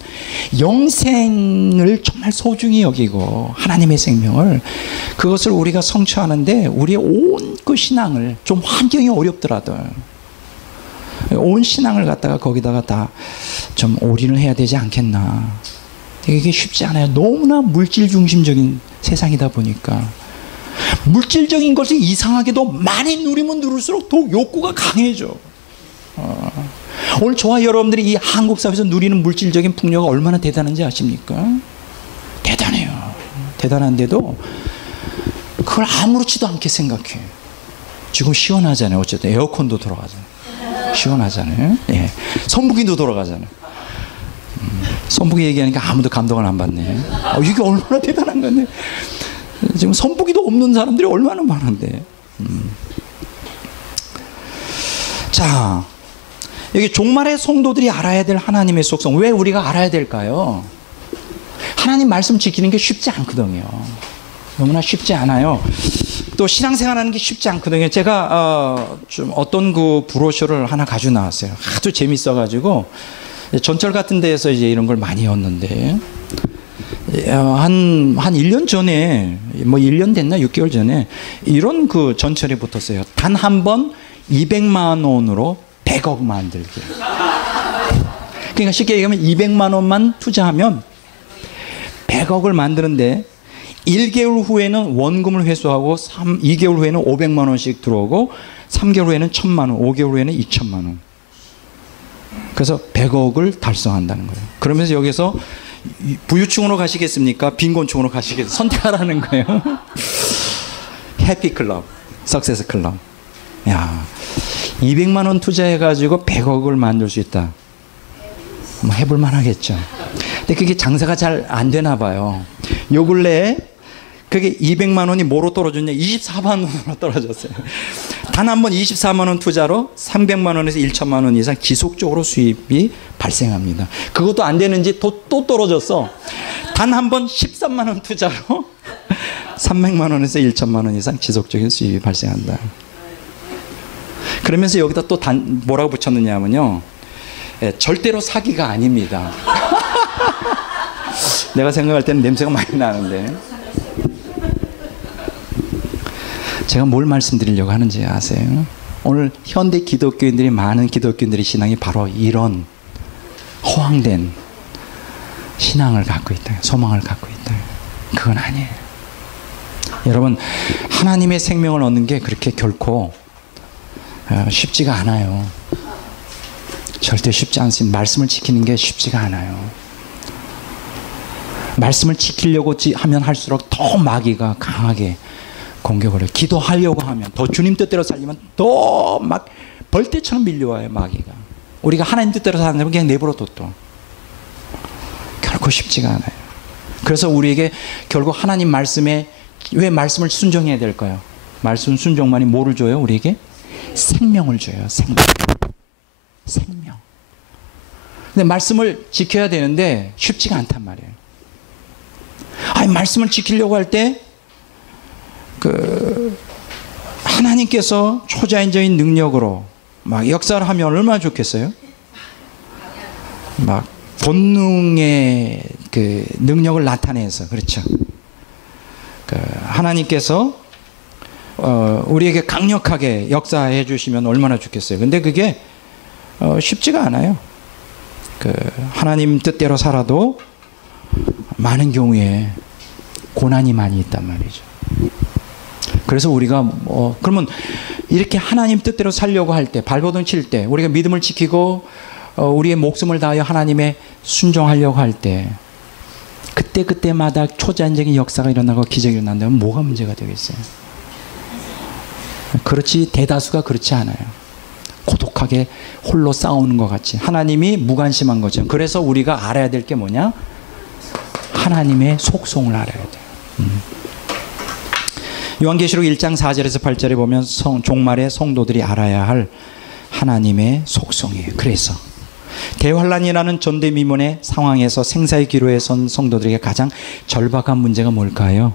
영생을 정말 소중히 여기고 하나님의 생명을, 그것을 우리가 성취하는데 우리의 온 그 신앙을, 좀 환경이 어렵더라도 온 신앙을 갖다가 거기다가 다 좀 올인을 해야 되지 않겠나. 이게 쉽지 않아요. 너무나 물질 중심적인 세상이다 보니까. 물질적인 것이 이상하게도 많이 누리면 누릴수록 더욱 욕구가 강해져. 오늘 저와 여러분들이 이 한국 사회에서 누리는 물질적인 풍요가 얼마나 대단한지 아십니까? 대단해요. 대단한데도 그걸 아무렇지도 않게 생각해. 지금 시원하잖아요. 어쨌든 에어컨도 돌아가잖아요. 시원하잖아요. 예. 선풍기도 돌아가잖아요. 선풍기 얘기하니까 아무도 감동을 안 받네. 이게 얼마나 대단한 건데. 지금 선풍기도 없는 사람들이 얼마나 많은데. 자, 여기 종말의 성도들이 알아야 될 하나님의 속성, 왜 우리가 알아야 될까요? 하나님 말씀 지키는 게 쉽지 않거든요. 너무나 쉽지 않아요. 또 신앙생활하는 게 쉽지 않거든요. 제가 좀 어떤 그 브로셔를 하나 가지고 나왔어요. 아주 재밌어가지고 전철 같은 데에서 이제 이런 걸 많이 였는데, 한 1년 전에, 뭐 1년 됐나 6개월 전에 이런 그 전철에 붙었어요. 단 한 번 200만 원으로 100억 만들기. 그러니까 쉽게 얘기하면 200만 원만 투자하면 100억을 만드는데 1개월 후에는 원금을 회수하고 2개월 후에는 500만 원씩 들어오고 3개월 후에는 1000만 원, 5개월 후에는 2000만 원. 그래서 100억을 달성한다는 거예요. 그러면서 여기서 부유층으로 가시겠습니까? 빈곤층으로 가시겠습니까? 선택하라는 거예요. 해피클럽, 석세스 클럽. 야, 200만 원 투자해가지고 100억을 만들 수 있다. 뭐 해볼만 하겠죠. 근데 그게 장사가 잘 안 되나 봐요. 요 근래에 그게 200만 원이 뭐로 떨어졌냐? 24만 원으로 떨어졌어요. 단 한 번 24만 원 투자로 300만 원에서 1천만 원 이상 지속적으로 수입이 발생합니다. 그것도 안 되는지 또 떨어졌어. 단 한 번 13만 원 투자로 300만 원에서 1천만 원 이상 지속적인 수입이 발생한다. 그러면서 여기다 또 뭐라고 붙였느냐면요, 절대로 사기가 아닙니다. 내가 생각할 때는 냄새가 많이 나는데. 제가 뭘 말씀드리려고 하는지 아세요? 오늘 현대 기독교인들이, 많은 기독교인들의 신앙이 바로 이런 허황된 신앙을 갖고 있다, 소망을 갖고 있다. 그건 아니에요. 여러분, 하나님의 생명을 얻는 게 그렇게 결코 쉽지가 않아요. 절대 쉽지 않습니다. 말씀을 지키는 게 쉽지가 않아요. 말씀을 지키려고 하면 할수록 더 마귀가 강하게 공격을 해요. 기도하려고 하면, 더 주님 뜻대로 살려면 더 막 벌떼처럼 밀려와요, 마귀가. 우리가 하나님 뜻대로 살면 그냥 내버려둬. 또 결코 쉽지가 않아요. 그래서 우리에게 결국 하나님 말씀에, 왜 말씀을 순종해야 될까요? 말씀 순종만이 뭐를 줘요? 우리에게 생명을 줘요. 생명. 근데 말씀을 지켜야 되는데 쉽지가 않단 말이에요. 아니, 말씀을 지키려고 할 때 하나님께서 초자연적인 능력으로 막 역사를 하면 얼마나 좋겠어요? 막 본능의 그 능력을 나타내서, 그렇죠? 하나님께서 우리에게 강력하게 역사해 주시면 얼마나 좋겠어요. 근데 그게 쉽지가 않아요. 하나님 뜻대로 살아도 많은 경우에 고난이 많이 있단 말이죠. 그래서 우리가 그러면 이렇게 하나님 뜻대로 살려고 할 때, 발버둥 칠 때, 우리가 믿음을 지키고 우리의 목숨을 다하여 하나님의 순종하려고 할 때, 그때마다 초자연적인 역사가 일어나고 기적이 일어난다면 뭐가 문제가 되겠어요? 그렇지, 대다수가 그렇지 않아요. 고독하게 홀로 싸우는 것 같이 하나님이 무관심한 거죠. 그래서 우리가 알아야 될 게 뭐냐? 하나님의 속성을 알아야 돼요. 요한계시록 1장 4절에서 8절에 보면 종말의 성도들이 알아야 할 하나님의 속성이에요. 그래서 대환란이라는 전대미문의 상황에서 생사의 기로에 선 성도들에게 가장 절박한 문제가 뭘까요?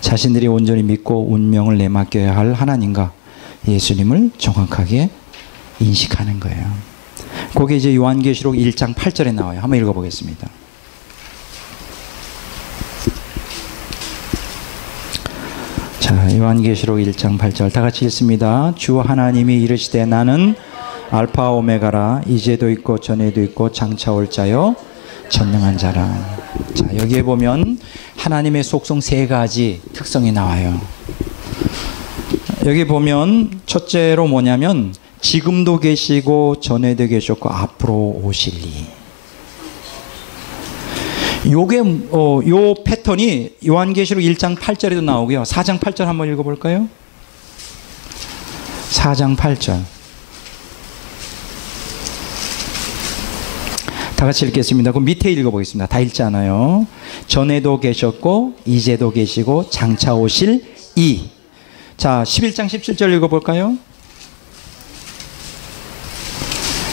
자신들이 온전히 믿고 운명을 내맡겨야 할 하나님과 예수님을 정확하게 인식하는 거예요. 그게 이제 요한계시록 1장 8절에 나와요. 한번 읽어보겠습니다. 자, 요한계시록 1장 8절 다 같이 읽습니다. 주 하나님이 이르시되 나는 알파 오메가라, 이제도 있고 전에도 있고 장차 올 자요 전능한 자라. 자, 여기에 보면 하나님의 속성 세 가지 특성이 나와요. 여기 보면 첫째로 뭐냐면 지금도 계시고 전에도 계셨고 앞으로 오실리. 요게 요 패턴이 요한계시록 1장 8절에도 나오고요. 4장 8절 한번 읽어볼까요? 4장 8절 다 같이 읽겠습니다. 그럼 밑에 읽어보겠습니다. 다 읽지 않아요. 전에도 계셨고 이제도 계시고 장차 오실 이. 자, 11장 17절 읽어볼까요?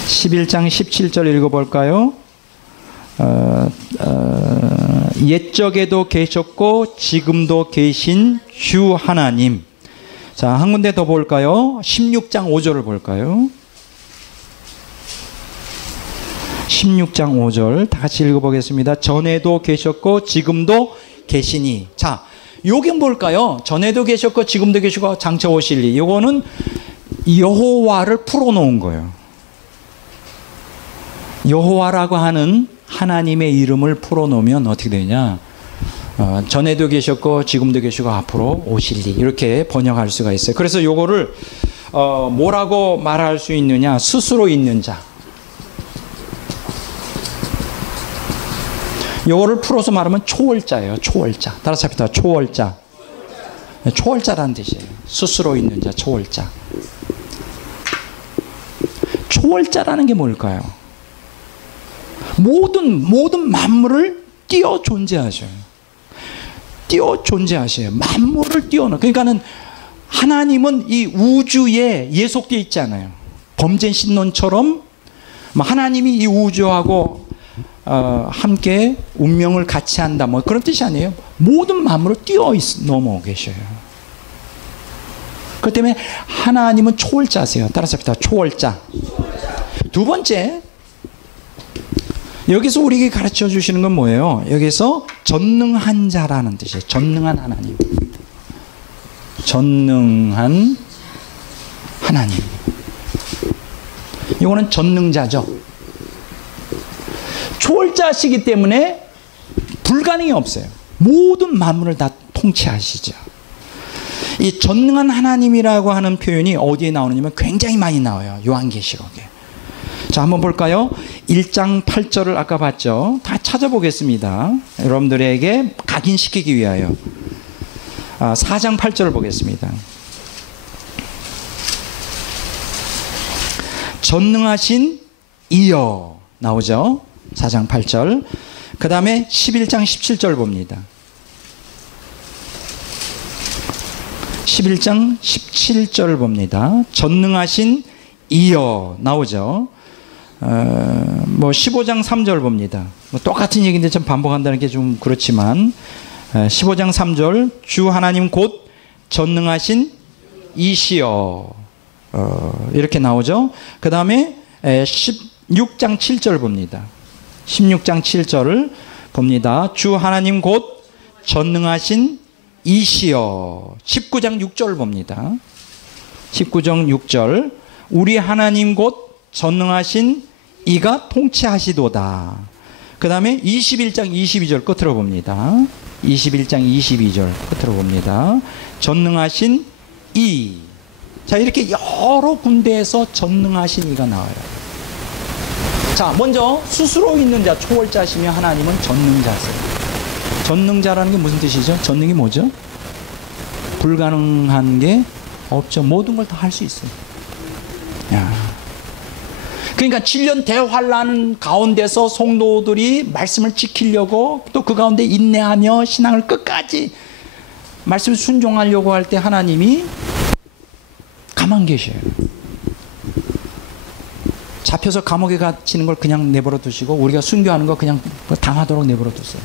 11장 17절 읽어볼까요? 옛적에도 계셨고 지금도 계신 주 하나님. 자, 한 군데 더 볼까요? 16장 5절을 볼까요? 16장 5절 다 같이 읽어보겠습니다. 전에도 계셨고 지금도 계시니. 자, 요게 뭘까요? 전에도 계셨고 지금도 계시고 장차 오실리. 요거는 여호와를 풀어놓은 거예요. 여호와라고 하는 하나님의 이름을 풀어놓으면 어떻게 되냐? 전에도 계셨고 지금도 계시고 앞으로 오실리. 이렇게 번역할 수가 있어요. 그래서 요거를 뭐라고 말할 수 있느냐? 스스로 있는 자. 요거를 풀어서 말하면 초월자예요. 초월자. 따라서 합시다. 초월자. 초월자라는 뜻이에요. 스스로 있는 자, 초월자. 초월자라는 게 뭘까요? 모든 만물을 뛰어 존재하셔요. 뛰어 존재하셔요. 만물을 뛰어넘어. 그러니까는 하나님은 이 우주에 예속되어 있지 않아요. 범죄 신론처럼 하나님이 이 우주하고 함께 운명을 같이 한다, 뭐 그런 뜻이 아니에요. 모든 만물을 뛰어넘어 계셔요. 그렇기 때문에 하나님은 초월자세요. 따라서 합시다. 초월자. 두 번째, 여기서 우리에게 가르쳐 주시는 건 뭐예요? 여기서 전능한 자라는 뜻이에요. 전능한 하나님. 전능한 하나님. 이거는 전능자죠. 초월자시기 때문에 불가능이 없어요. 모든 만물을 다 통치하시죠. 이 전능한 하나님이라고 하는 표현이 어디에 나오느냐면 굉장히 많이 나와요. 요한계시록에. 자, 한번 볼까요? 1장 8절을 아까 봤죠. 다 찾아보겠습니다. 여러분들에게 각인시키기 위하여. 4장 8절을 보겠습니다. 전능하신 이여 나오죠. 4장 8절. 그 다음에 11장 17절 봅니다. 11장 17절을 봅니다. 전능하신 이여 나오죠. 15장 3절 봅니다. 똑같은 얘기인데 좀 반복한다는 게 좀 그렇지만 15장 3절 주 하나님 곧 전능하신 이시여 이렇게 나오죠. 그 다음에 16장 7절 봅니다. 16장 7절을 봅니다. 주 하나님 곧 전능하신 이시여. 19장 6절을 봅니다. 19장 6절 우리 하나님 곧 전능하신 이가 통치하시도다. 그 다음에 21장 22절 끝으로 봅니다. 21장 22절 끝으로 봅니다. 전능하신 이. 자, 이렇게 여러 군데에서 전능하신 이가 나와요. 자, 먼저 스스로 있는 자, 초월자시며 하나님은 전능자세요. 전능자라는 게 무슨 뜻이죠? 전능이 뭐죠? 불가능한 게 없죠. 모든 걸 다 할 수 있어요. 야. 그러니까 7년 대환란 가운데서 성도들이 말씀을 지키려고 또 그 가운데 인내하며 신앙을 끝까지 말씀을 순종하려고 할 때 하나님이 가만 계셔요. 잡혀서 감옥에 갇히는 걸 그냥 내버려 두시고 우리가 순교하는 거 그냥 당하도록 내버려 두세요.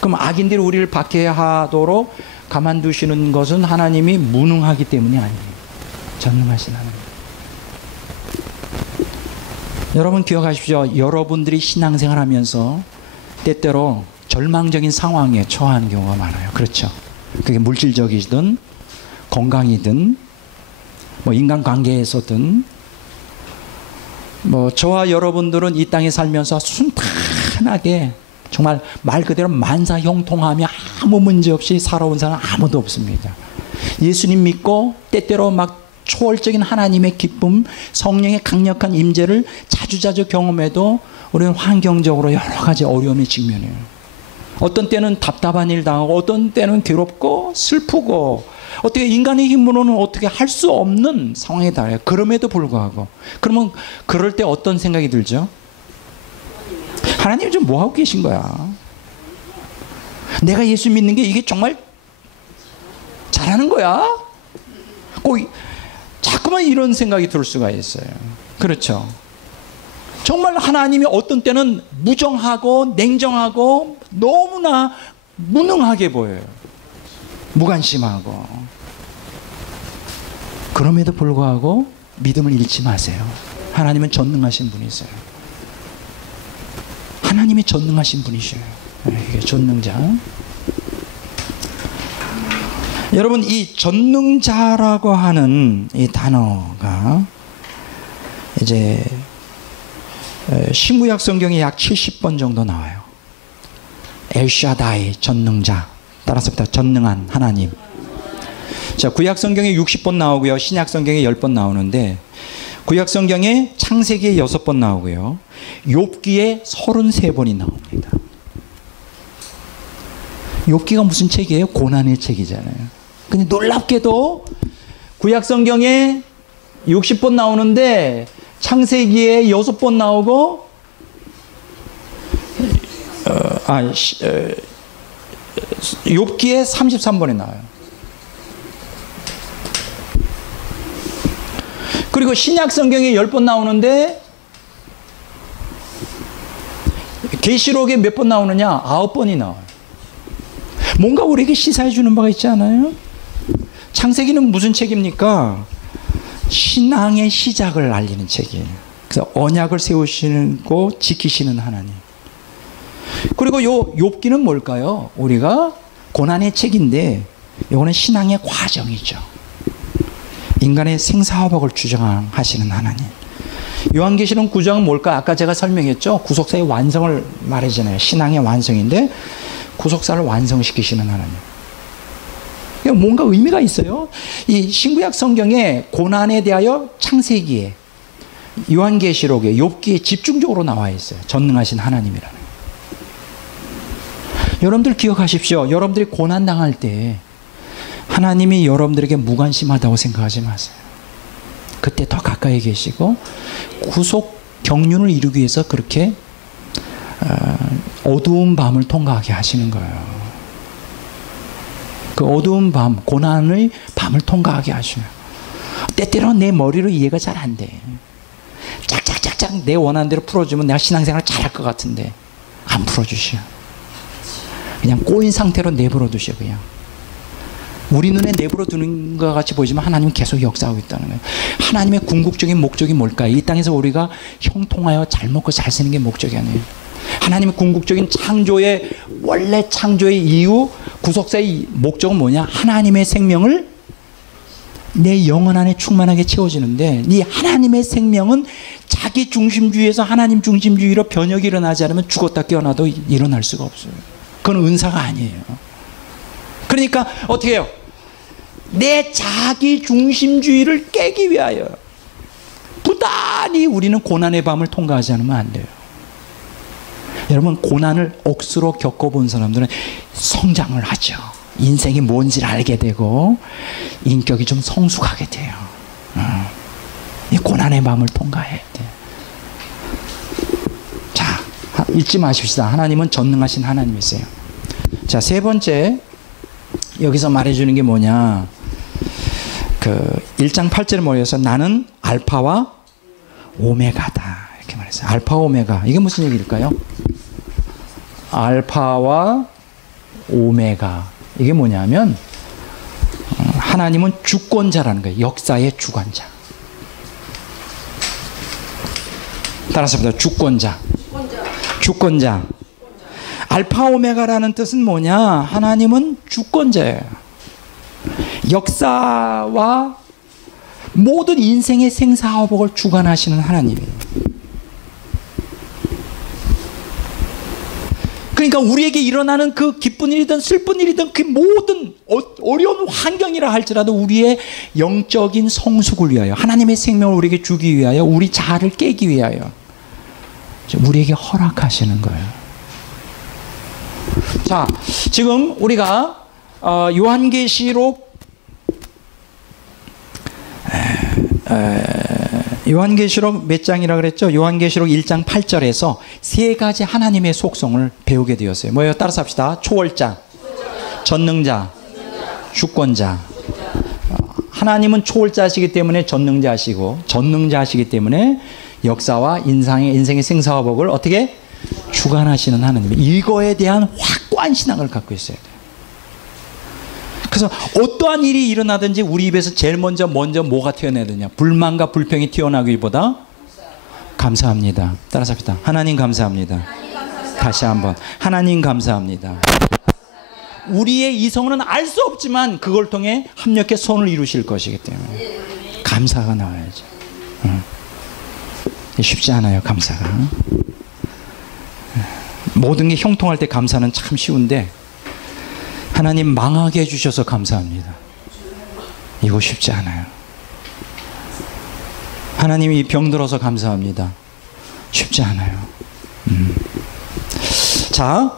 그럼 악인들이 우리를 박해하도록 가만두시는 것은 하나님이 무능하기 때문이 아니에요. 전능하신 하나님. 여러분 기억하십시오. 여러분들이 신앙생활 하면서 때때로 절망적인 상황에 처하는 경우가 많아요. 그렇죠. 그게 물질적이든 건강이든 인간관계에서든 저와 여러분들은 이 땅에 살면서 순탄하게 정말 말 그대로 만사형통하며 아무 문제 없이 살아온 사람 아무도 없습니다. 예수님 믿고 때때로 막 초월적인 하나님의 기쁨, 성령의 강력한 임재를 자주자주 경험해도 우리는 환경적으로 여러 가지 어려움에 직면해요. 어떤 때는 답답한 일 당하고 어떤 때는 괴롭고 슬프고 어떻게 인간의 힘으로는 어떻게 할 수 없는 상황에 달해요. 그럼에도 불구하고 그러면 그럴 때 어떤 생각이 들죠? 하나님 좀 뭐하고 계신 거야? 내가 예수 믿는 게 이게 정말 잘하는 거야? 꼭 자꾸만 이런 생각이 들 수가 있어요. 그렇죠. 정말 하나님이 어떤 때는 무정하고 냉정하고 너무나 무능하게 보여요. 무관심하고. 그럼에도 불구하고 믿음을 잃지 마세요. 하나님은 전능하신 분이세요. 하나님이 전능하신 분이셔요. 이게 전능자. 여러분, 이 전능자라고 하는 이 단어가 이제 신구약 성경에 약 70번 정도 나와요. 엘샤다이, 전능자. 따라서부터 전능한 하나님. 자, 구약 성경에 60번 나오고요. 신약 성경에 10번 나오는데 구약 성경에 창세기에 6번 나오고요. 욥기에 33번이 나옵니다. 욥기가 무슨 책이에요? 고난의 책이잖아요. 근데 놀랍게도 구약 성경에 60번 나오는데 창세기에 6번 나오고 욥기에 33번에 나와요. 그리고 신약 성경에 10번 나오는데 계시록에 몇 번 나오느냐? 9번이 나와요. 뭔가 우리에게 시사해 주는 바가 있지 않아요? 창세기는 무슨 책입니까? 신앙의 시작을 알리는 책이에요. 그래서 언약을 세우시고 지키시는 하나님. 그리고 요 욥기는 뭘까요? 우리가 고난의 책인데 이거는 신앙의 과정이죠. 인간의 생사화복을 주장하시는 하나님. 요한계시록 9장은 뭘까? 아까 제가 설명했죠. 구속사의 완성을 말하잖아요. 신앙의 완성인데 구속사를 완성시키시는 하나님. 뭔가 의미가 있어요. 이 신구약 성경에 고난에 대하여 창세기에, 요한계시록에, 욥기에 집중적으로 나와 있어요. 전능하신 하나님이라는. 여러분들 기억하십시오. 여러분들이 고난 당할 때 하나님이 여러분들에게 무관심하다고 생각하지 마세요. 그때 더 가까이 계시고 구속 경륜을 이루기 위해서 그렇게 어두운 밤을 통과하게 하시는 거예요. 그 어두운 밤, 고난의 밤을 통과하게 하시면 때때로는 내 머리로 이해가 잘 안 돼. 짝짝짝짝 내 원하는 대로 풀어주면 내가 신앙생활 잘할 것 같은데 안 풀어주셔. 그냥 꼬인 상태로 내버려 두셔. 그냥 우리 눈에 내버려 두는 것 같이 보이지만 하나님은 계속 역사하고 있다는 거예요. 하나님의 궁극적인 목적이 뭘까요? 이 땅에서 우리가 형통하여 잘 먹고 잘 사는 게 목적이 아니에요. 하나님의 궁극적인 창조의, 원래 창조의 이유, 구속사의 목적은 뭐냐? 하나님의 생명을 내 영혼 안에 충만하게 채워지는데, 이 하나님의 생명은 자기 중심주의에서 하나님 중심주의로 변혁이 일어나지 않으면 죽었다 깨어나도 일어날 수가 없어요. 그건 은사가 아니에요. 그러니까 어떻게 해요? 내 자기 중심주의를 깨기 위하여 부단히 우리는 고난의 밤을 통과하지 않으면 안 돼요. 여러분, 고난을 억수로 겪어본 사람들은 성장을 하죠. 인생이 뭔지를 알게 되고 인격이 좀 성숙하게 돼요. 이 고난의 밤을 통과해야 돼요. 자, 잊지 마십시다. 하나님은 전능하신 하나님이세요. 자, 세 번째, 여기서 말해주는 게 뭐냐? 그 1장 8절에 뭐였어? 나는 알파와 오메가다. 이렇게 말했어요. 알파와 오메가. 이게 무슨 얘기일까요? 알파와 오메가. 이게 뭐냐면 하나님은 주권자라는 거예요. 역사의 주관자. 따라서 봅니다. 주권자. 주권자. 알파 오메가라는 뜻은 뭐냐? 하나님은 주권자예요. 역사와 모든 인생의 생사화복을 주관하시는 하나님이에요. 그러니까 우리에게 일어나는 그 기쁜 일이든 슬픈 일이든 그 모든 어려운 환경이라 할지라도 우리의 영적인 성숙을 위하여, 하나님의 생명을 우리에게 주기 위하여, 우리 자아를 깨기 위하여 우리에게 허락하시는 거예요. 자, 지금 우리가 요한계시록 몇 장이라 그랬죠? 요한계시록 1장 8절에서 세 가지 하나님의 속성을 배우게 되었어요. 뭐예요? 따라서 합시다. 초월자, 전능자, 주권자. 하나님은 초월자시기 때문에 전능자시고, 전능자시기 때문에 역사와 인생의 생사화복을 어떻게 주관하시는 하나님. 이거에 대한 확고한 신앙을 갖고 있어야 돼요. 그래서 어떠한 일이 일어나든지 우리 입에서 제일 먼저 뭐가 튀어나야 되냐? 불만과 불평이 튀어나오기보다 감사합니다. 따라서 합시다. 하나님 감사합니다. 다시 한번. 하나님 감사합니다. 우리의 이성은 알 수 없지만 그걸 통해 합력해 선을 이루실 것이기 때문에 감사가 나와야죠. 쉽지 않아요. 감사가. 모든 게 형통할 때 감사는 참 쉬운데 하나님 망하게 해주셔서 감사합니다. 이거 쉽지 않아요. 하나님이 병들어서 감사합니다. 쉽지 않아요. 자,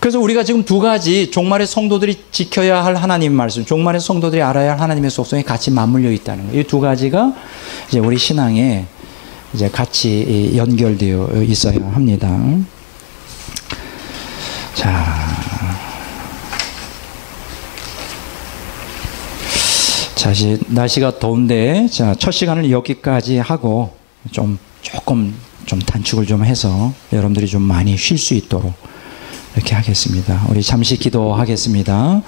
그래서 우리가 지금 두 가지 종말의 성도들이 지켜야 할 하나님 말씀, 종말의 성도들이 알아야 할 하나님의 속성이 같이 맞물려 있다는 거예요. 이 두 가지가 이제 우리 신앙에 이제 같이 연결되어 있어야 합니다. 자, 이제 날씨가 더운데, 자, 첫 시간을 여기까지 하고 조금 단축을 좀 해서 여러분들이 좀 많이 쉴 수 있도록 이렇게 하겠습니다. 우리 잠시 기도하겠습니다.